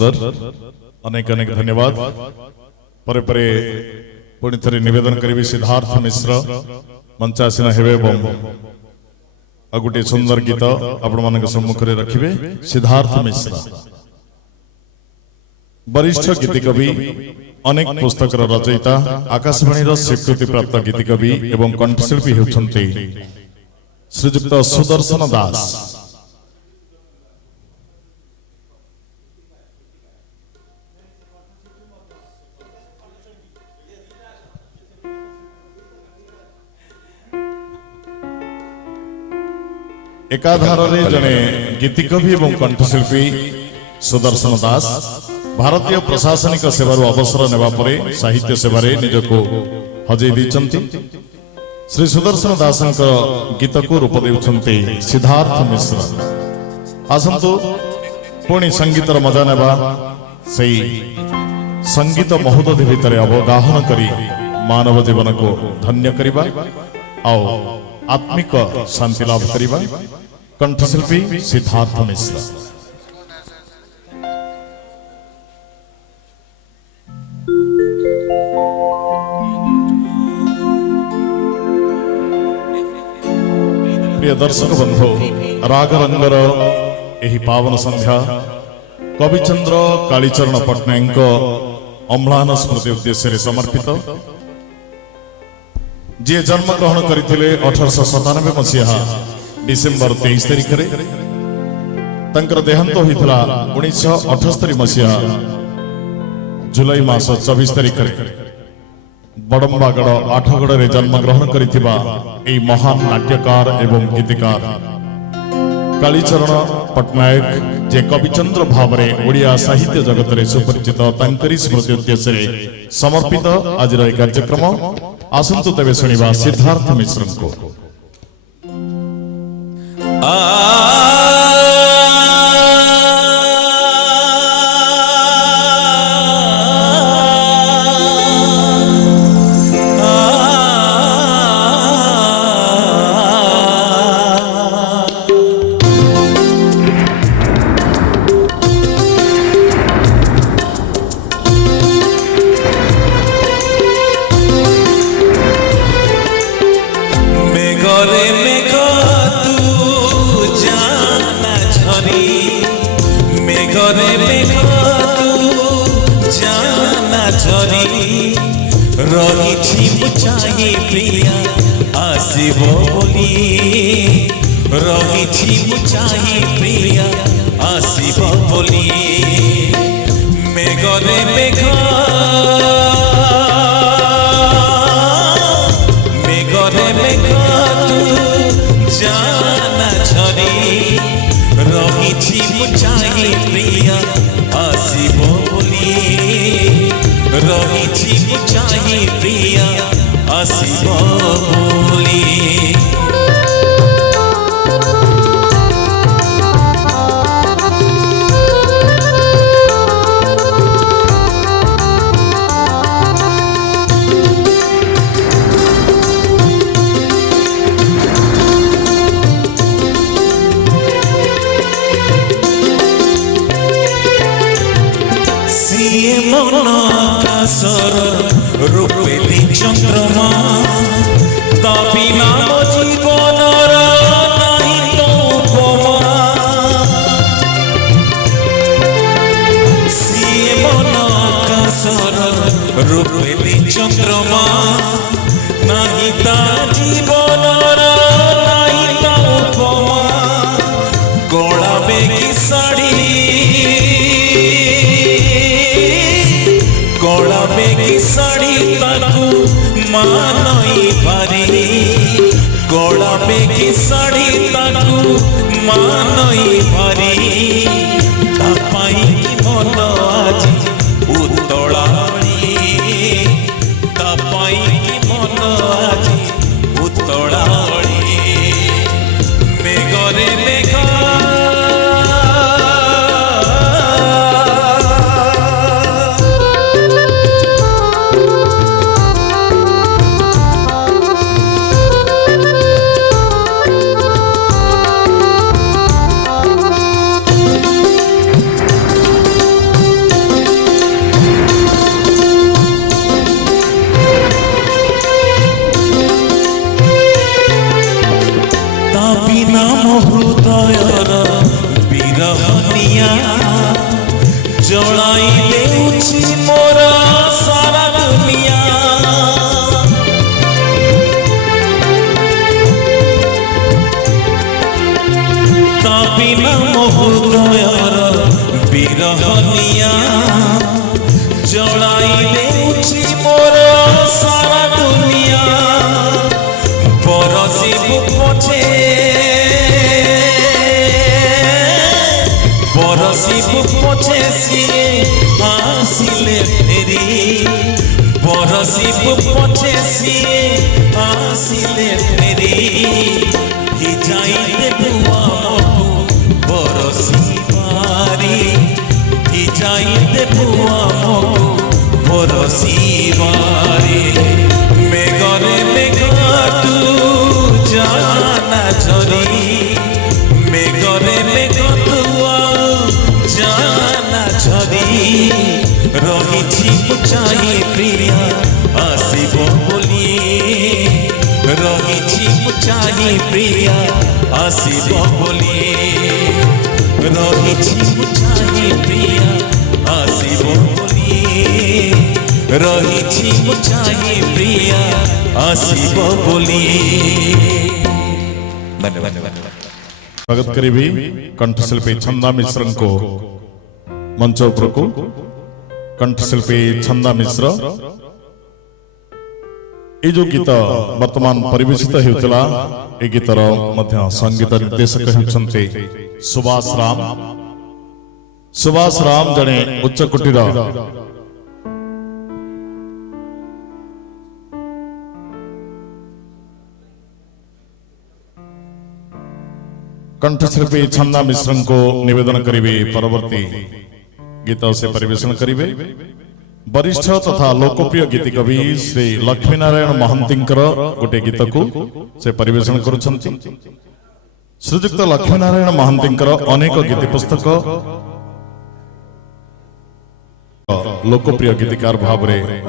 सुंदर अनेक अनेक धन्यवाद परे परे पुणी थे निवेदन करी सिद्धार्थ मिश्र मंचासीन हेबे आ गोटे सुंदर गीत आपण मान सम्मुख में रखिए सिद्धार्थ मिश्र वरिष्ठ गीति कवि अनेक पुस्तक रचयिता आकाशवाणी स्वीकृति प्राप्त गीति कवि एवं कंठशिल्पी होती श्रीजुक्त सुदर्शन दास। एकाधार जड़े गीति कवि एवं कंठशिल्पी सुदर्शन दास भारतीय प्रशासनिक सेवार अवसर नेबा परे साहित्य सेवारे निजको हजई दैछन्ति। श्री सुदर्शन दासଙ୍କ गीत को रूप देउछन्ति सिद्धार्थ मिश्र। आसंतु पुणी संगीतर मजा नेबा सही संगीत महोदधि भितर अवगाहन करी मानव जीवन को धन्य करिबा आओ आत्मिक शांति लाभ करिबा कंठशिल्पी सिद्धार्थ मिश्र। प्रिय दर्शक बंधु राग रंगर एही पावन संध्या कविचंद्र कालीचरण पट्टनायक अम्लान स्मृति उद्देश्य समर्पित जे जन्म ग्रहण करते 1897 मसीहा डिसेम्बर 23 तारिख में देहांत होता 1978 मसीहा जुलाई मास 24 तारिख बड़म्बागढ़ आठगढ़ में जन्म ग्रहण करिथिबा एई महान नाट्यकार एवं गीतिकार कालीचरण पट्टनायक जे कविचंद्र भाव में ओडिया साहित्य जगत में सुपरिचित तांकरी स्मृति उद्देश्य समर्पित आज कार्यक्रम आसंतु तेबे सुनिबा सिद्धार्थ मिश्र को। रही मुचाई प्रिया आसिब बोली रही मुचाई प्रिया आसिब बोली मेघरे मेघ मेघरे मेघ तू जाना झरी रही मुचाई प्रिया आसिब बोली रही मुचाई प्रिया आसिब बोली। सर रूपेली चंद्रमा तभी नाम जीवन नहीं तो उपमा सीए मन आकाशर रूपेली चंद्रमा नहीं ता जीवन नहीं ता उपमा गोला बेगी साड़ी की साड़ी ताकू मानई पारी गोला में की साड़ी ताकू मानई पारी तापाई मन आज उतलाणी तापाई मन आज उतलाणी मेघरे मेघ ବିନା ମୋ ହୃଦୟର ବିରହନିଆ ଜଳାଇ ଦେଉଛି ମୋର ସାରା ଦୁନିଆ ତା ବିନା ମୋ ହୃଦୟର ବିରହନିଆ ଜଳାଇ ଦେଉଛି ମୋର ସାରା ଦୁନିଆ ବରସିବୁ ପଛେ ବରସିବୁ ପଛେ ସିଏ ଆସିଲେ ଫେରି ବରସିବୁ ପଛେ ସିଏ ଆସିଲେ ଫେରି ଭିଜାଇ ଦେବୁ ଆମକୁ ବରସିବାରି ଭିଜାଇ ଦେବୁ ଆମକୁ ବରସିବାରି মেঘরে মেঘ তু জানা ঝরি মেঘরে মেঘ তু জানা ঝরি রহিছি চাহি প্রিয়া আসিব বলি রহিছি চাহি প্রিয়া আসিব বলি রহিছি চাহি প্রিয়া আসিব বলি রহিছি চাহি প্রিয়া আসিব বলি ধন্যবাদ स्वागत करी कंठशिल्पी छंदा मिश्र को मंच उपर को कंठशिल्पी छंदा मिश्र ये जो गीत वर्तमान परिवेशित होता ये गीतर संगीत निर्देशक होती सुभाष राम जड़े उच्चकोटीर कंठशिल्पी छंदा मिश्र को निवेदन करेंगे परवर्ती गीत से परिवेशन करेंगे वरिष्ठ तथा लोकप्रिय गीत कवि श्री लक्ष्मीनारायण महांती गोटे गीत को से परिवेशन करुछंती श्रीजुक्त लक्ष्मीनारायण महांती अनेक गीत पुस्तक लोकप्रिय गीतिकार भाव में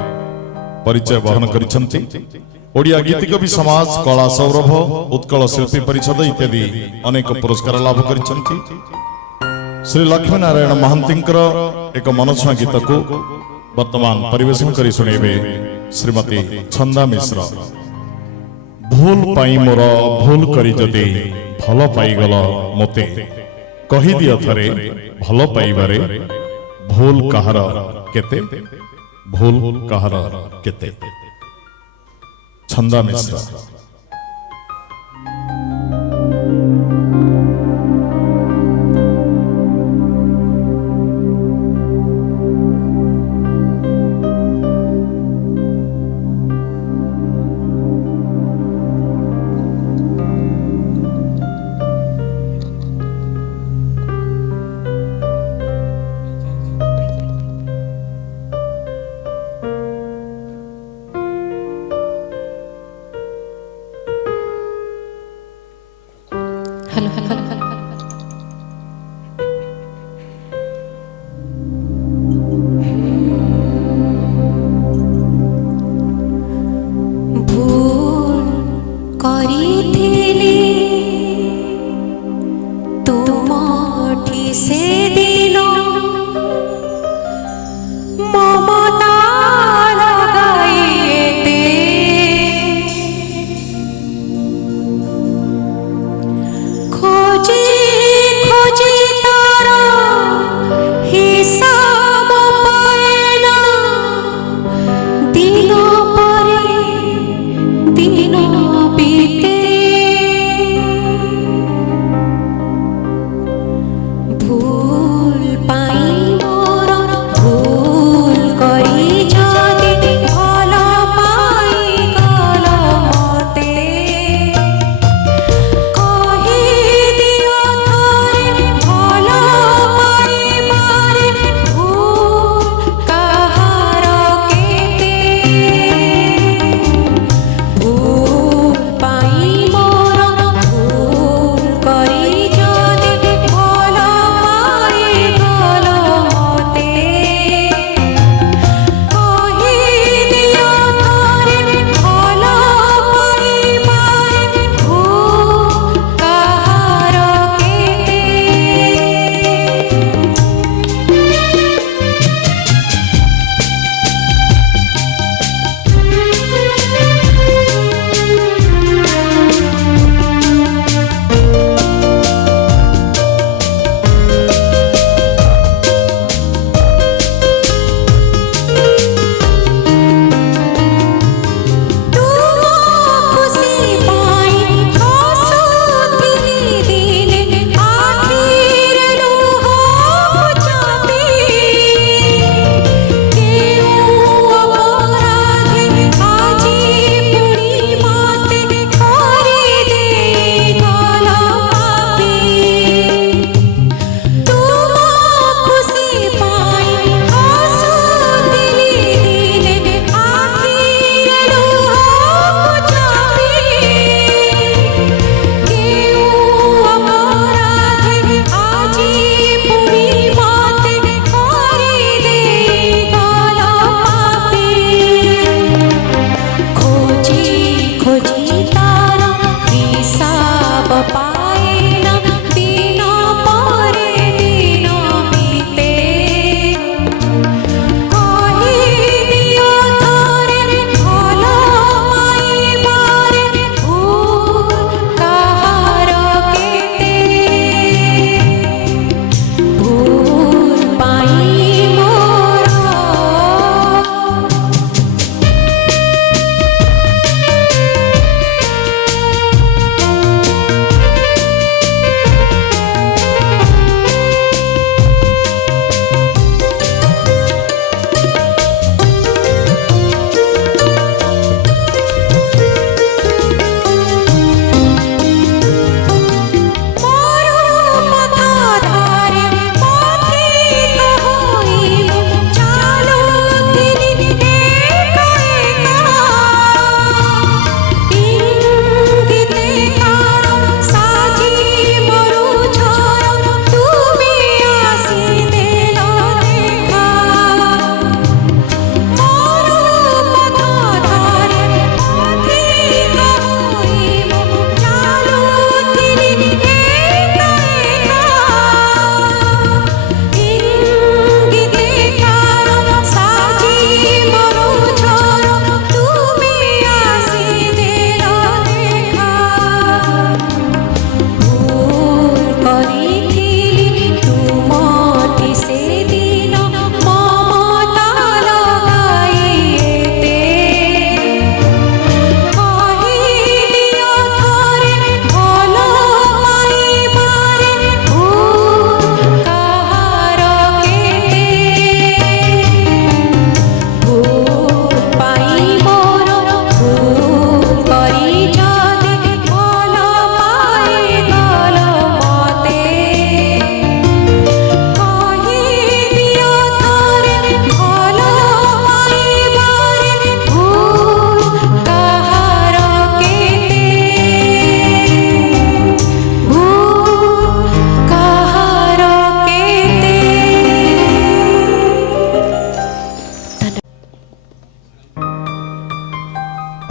परिचय बहन करिछंती ओडिया गीतिकवि समाज कला सौरभ उत्कल शिल्पी परिषद इत्यादि अनेक पुरस्कार लाभ करिछंती श्री लक्ष्मीनारायण महांती एक मनछुआ गीत को वर्तमान परिवेशन करी सुनेबे श्रीमती छंदा मिश्र भूल पाई मोर भूल करी जदि भल पाईगल मोते कहि दियो थरे भल पाइबारे भूल कहार केते भूल कहार केते छंदा मिश्र हेलो हेलो भूल करिथिली तुमठी से दिन ममता लगाइते खोजी खोजी तार हिसाब पाएना दिन परे दिन बीते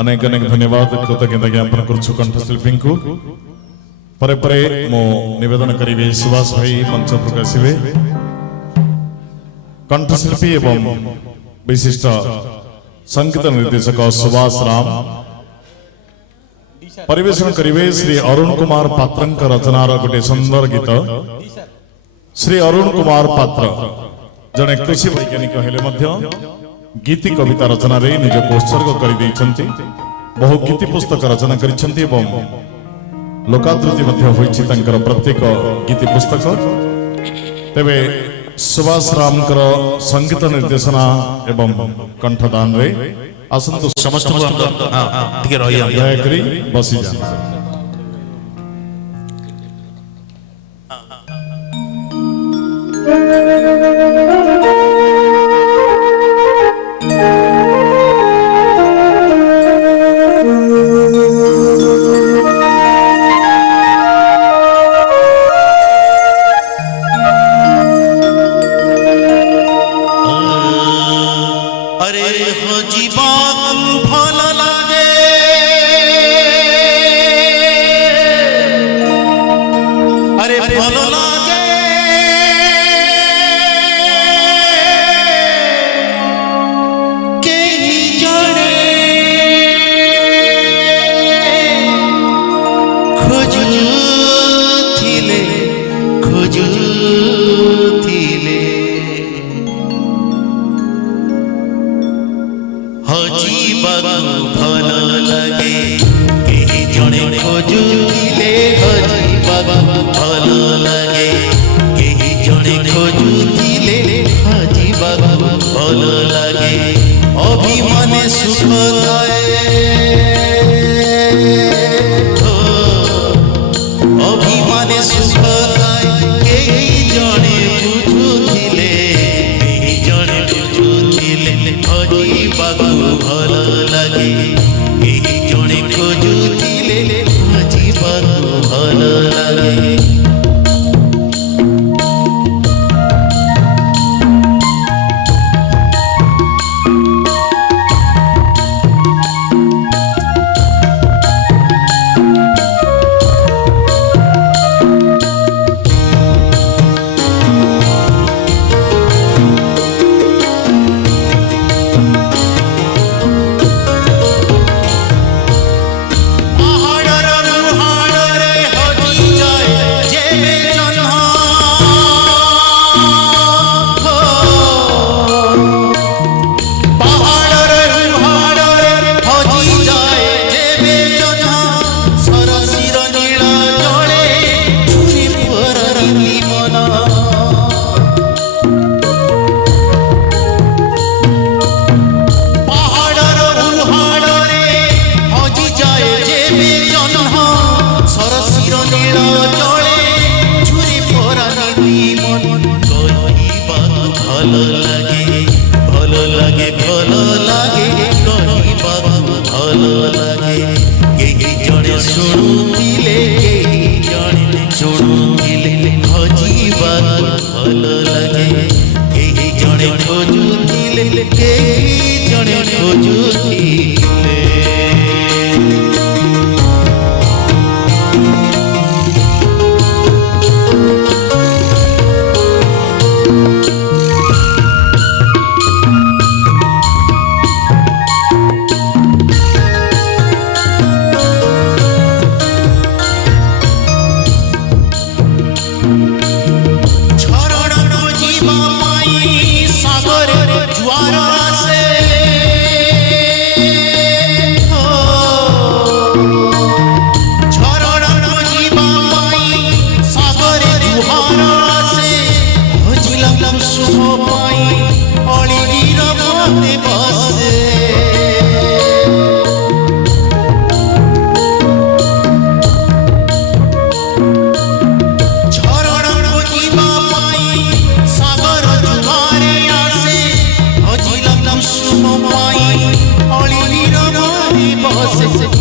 अनेक अनेक धन्यवाद कृतज्ञता ज्ञापन करुछु कंठशिल्पी को परे परे मो निवेदन करिवे सुभाष भाई मंच प्रकाशिवे कंठशिल्पी एवं विशिष्ट संगीत निर्देशक सुभाष राम परिवेशन करिवे श्री अरुण कुमार पात्रंक रचनार गोटे सुंदर गीत श्री अरुण कुमार पात्र जड़े कृषि वैज्ञानिक हेले मध्य गीति कविता रचना रे निज को उत्सर्ग कर देइछन्ति बहु गीति पुस्तक रचना करिछन्ति एवं लोकादृति मध्य होइछि तंकर प्रत्येक गीति पुस्तक तेबे सुभाष रामकर संगीत निर्देशना एवं कंठदान रे आसंतु समस्त को हम ठीक रही हम दयाकरी बसी जा अरे हो जीवा भल लागे अरे भल लागे केही जणे खोजुथिले हजीबाकु भल लगे केही जणे खोजुथिले हजीबाकु भल लगे केही जणे खोजुथिले हजीबाकु भल लगे अभिमाने सुख थाए अभिमाने सुख थाए केही जणे बुझुथिले केही जणे बुझुथिले हजीबाकु भल लगे केही जणे खोजुथिले हजीबाकु भल लगे शुणुथिले हजीबाकु भल लगे केही जणे खोजुथिले केही जणे खोजुथिले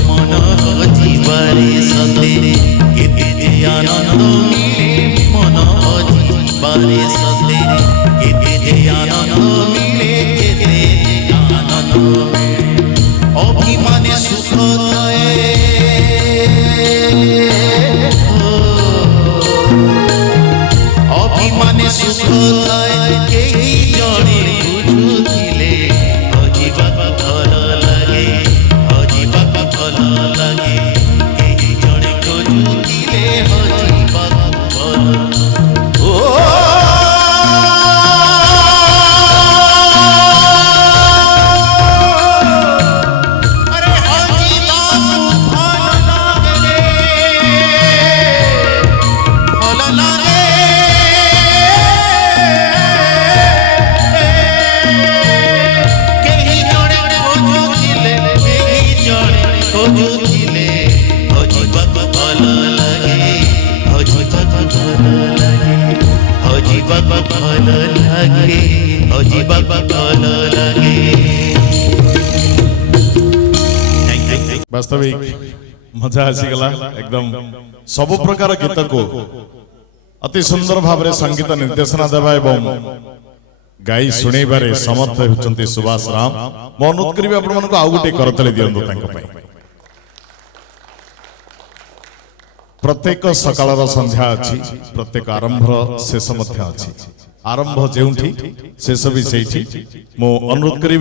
मन जीवारे सते केते आनंद मिले मन जीवारे सते केते आनंद मिले केते आनंद अभिमाने ହଜିବାକୁ ଭଲ ଲାଗେ। वास्तविक मजा आसीगला एकदम सब प्रकार गीत को अति सुंदर भाव में संगीत निर्देशना देवा एवं गाई शुणेबारे समर्थ होती सुभाष राम। मो अनुरोध करी आपण मानक आउ गोटे करतले दियंतु तांको पई। प्रत्येक सकाळर संध्या अछि, प्रत्येक आरंभर शेष मध्य अछि। आरंभ जेउठी शेष भी सेठी। मो अनुरोध करी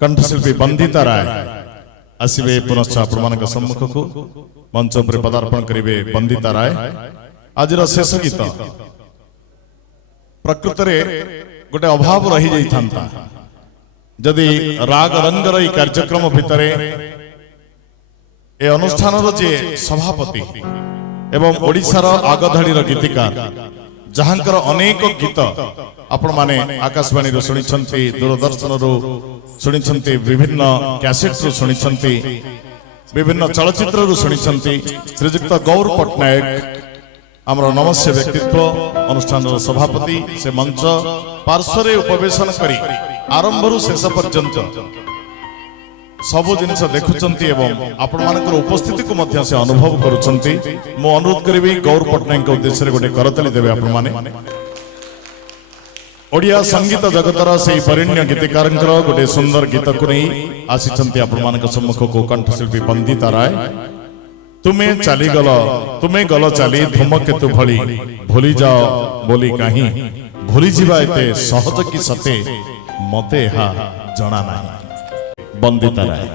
कंठशिल्पी बंदिता राय आसवे पुनश्च आपण सम्मुख को मंच पर पदार्पण करेंगे। बंदिता राय आज शेष गीत प्रकृत गोटे अभाव रही जाता जदि राग रंगर ये कार्यक्रम भितर ए अनुष्ठान जे सभापति एवं ओडिशार आगधाड़ी गीतिकार जहांकर अनेक गीत आपण माने आकाशवाणी रो सुनिछंती, दूरदर्शन रो सुनिछंती, विभिन्न कैसेट रो सुनिछंती, विभिन्न चलचित्र रो सुनिछंती। श्रीयुक्त गौर पट्टनायक आमर नमस्य व्यक्तित्व अनुष्ठान सभापति से मंच पार्श्व उपवेशन करी आरंभ शेष पर्यंत सबु जिनिस देखुचंती एवं आपण मानकर उपस्थिति को मध्य से अनुभव करुचंती। मो अनुरोध करी गौर पट्टनायक उद्देश्य रे गोटे करतली देबे आपण माने। ओडिया संगीत जगतर से परिण्य गीतिकार गोटे सुंदर गीत को नहीं आसी आपण मानक सम्मुख को कंठशिल्पी बंदिता राय। तुम्हें चलीगल तुम्हें गल चली धूमकेतु भली भूली जाओ बोली कहीं भूली जीवा एते सहज कि सते मते हा जना नाही। बंदिता राय।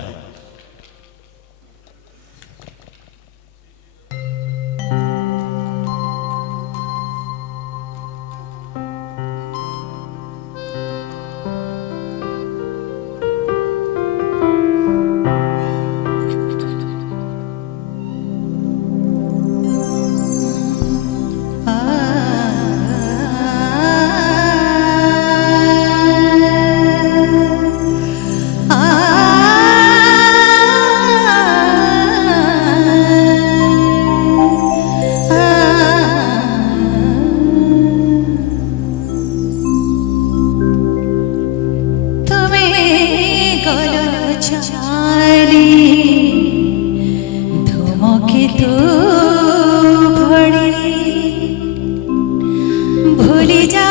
भूली जा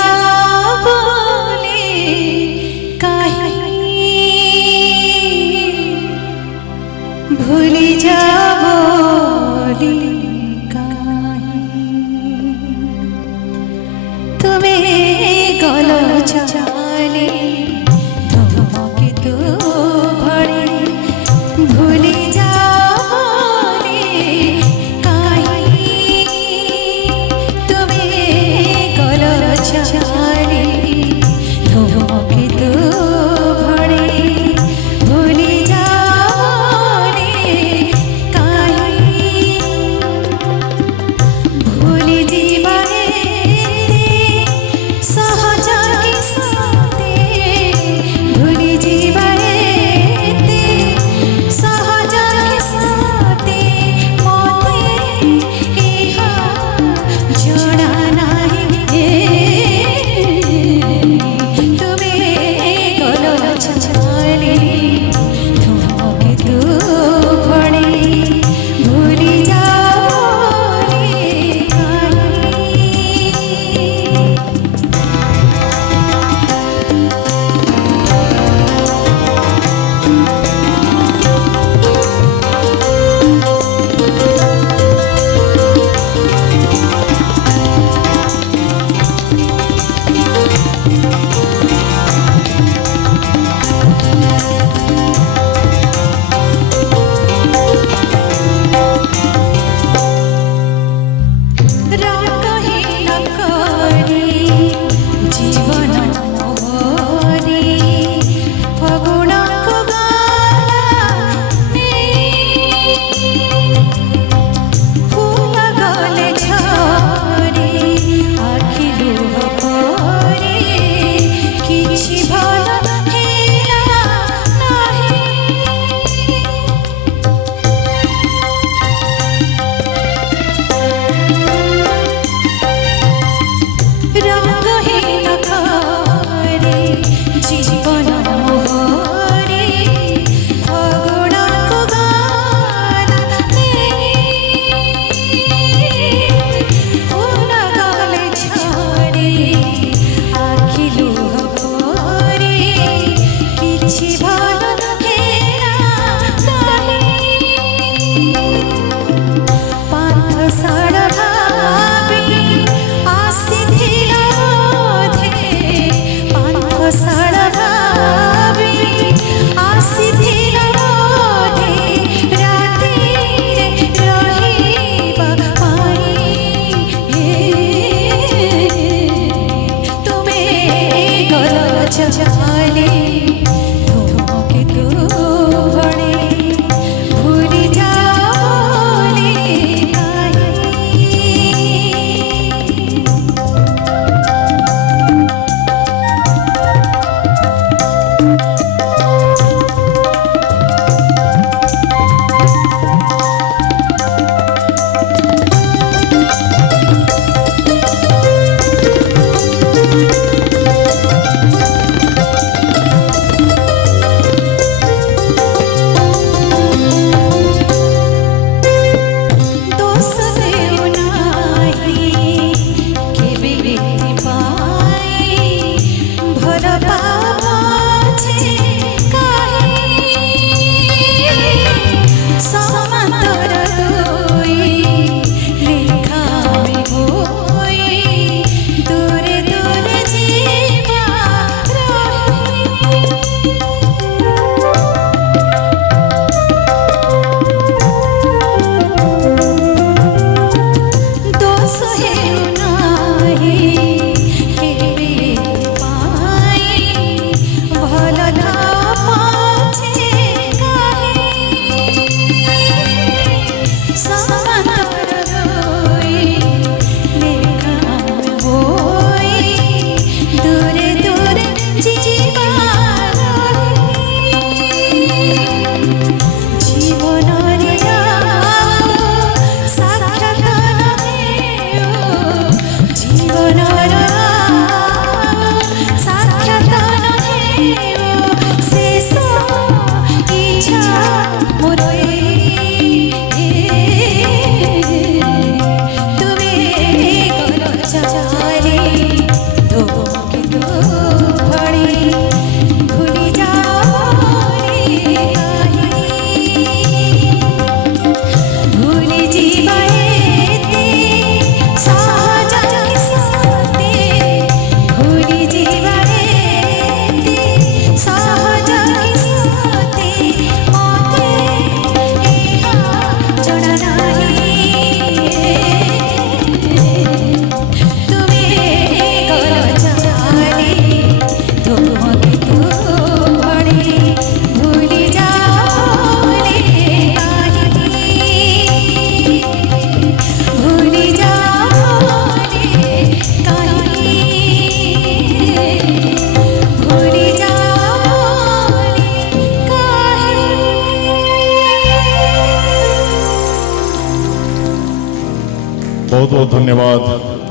बहुत बहुत धन्यवाद।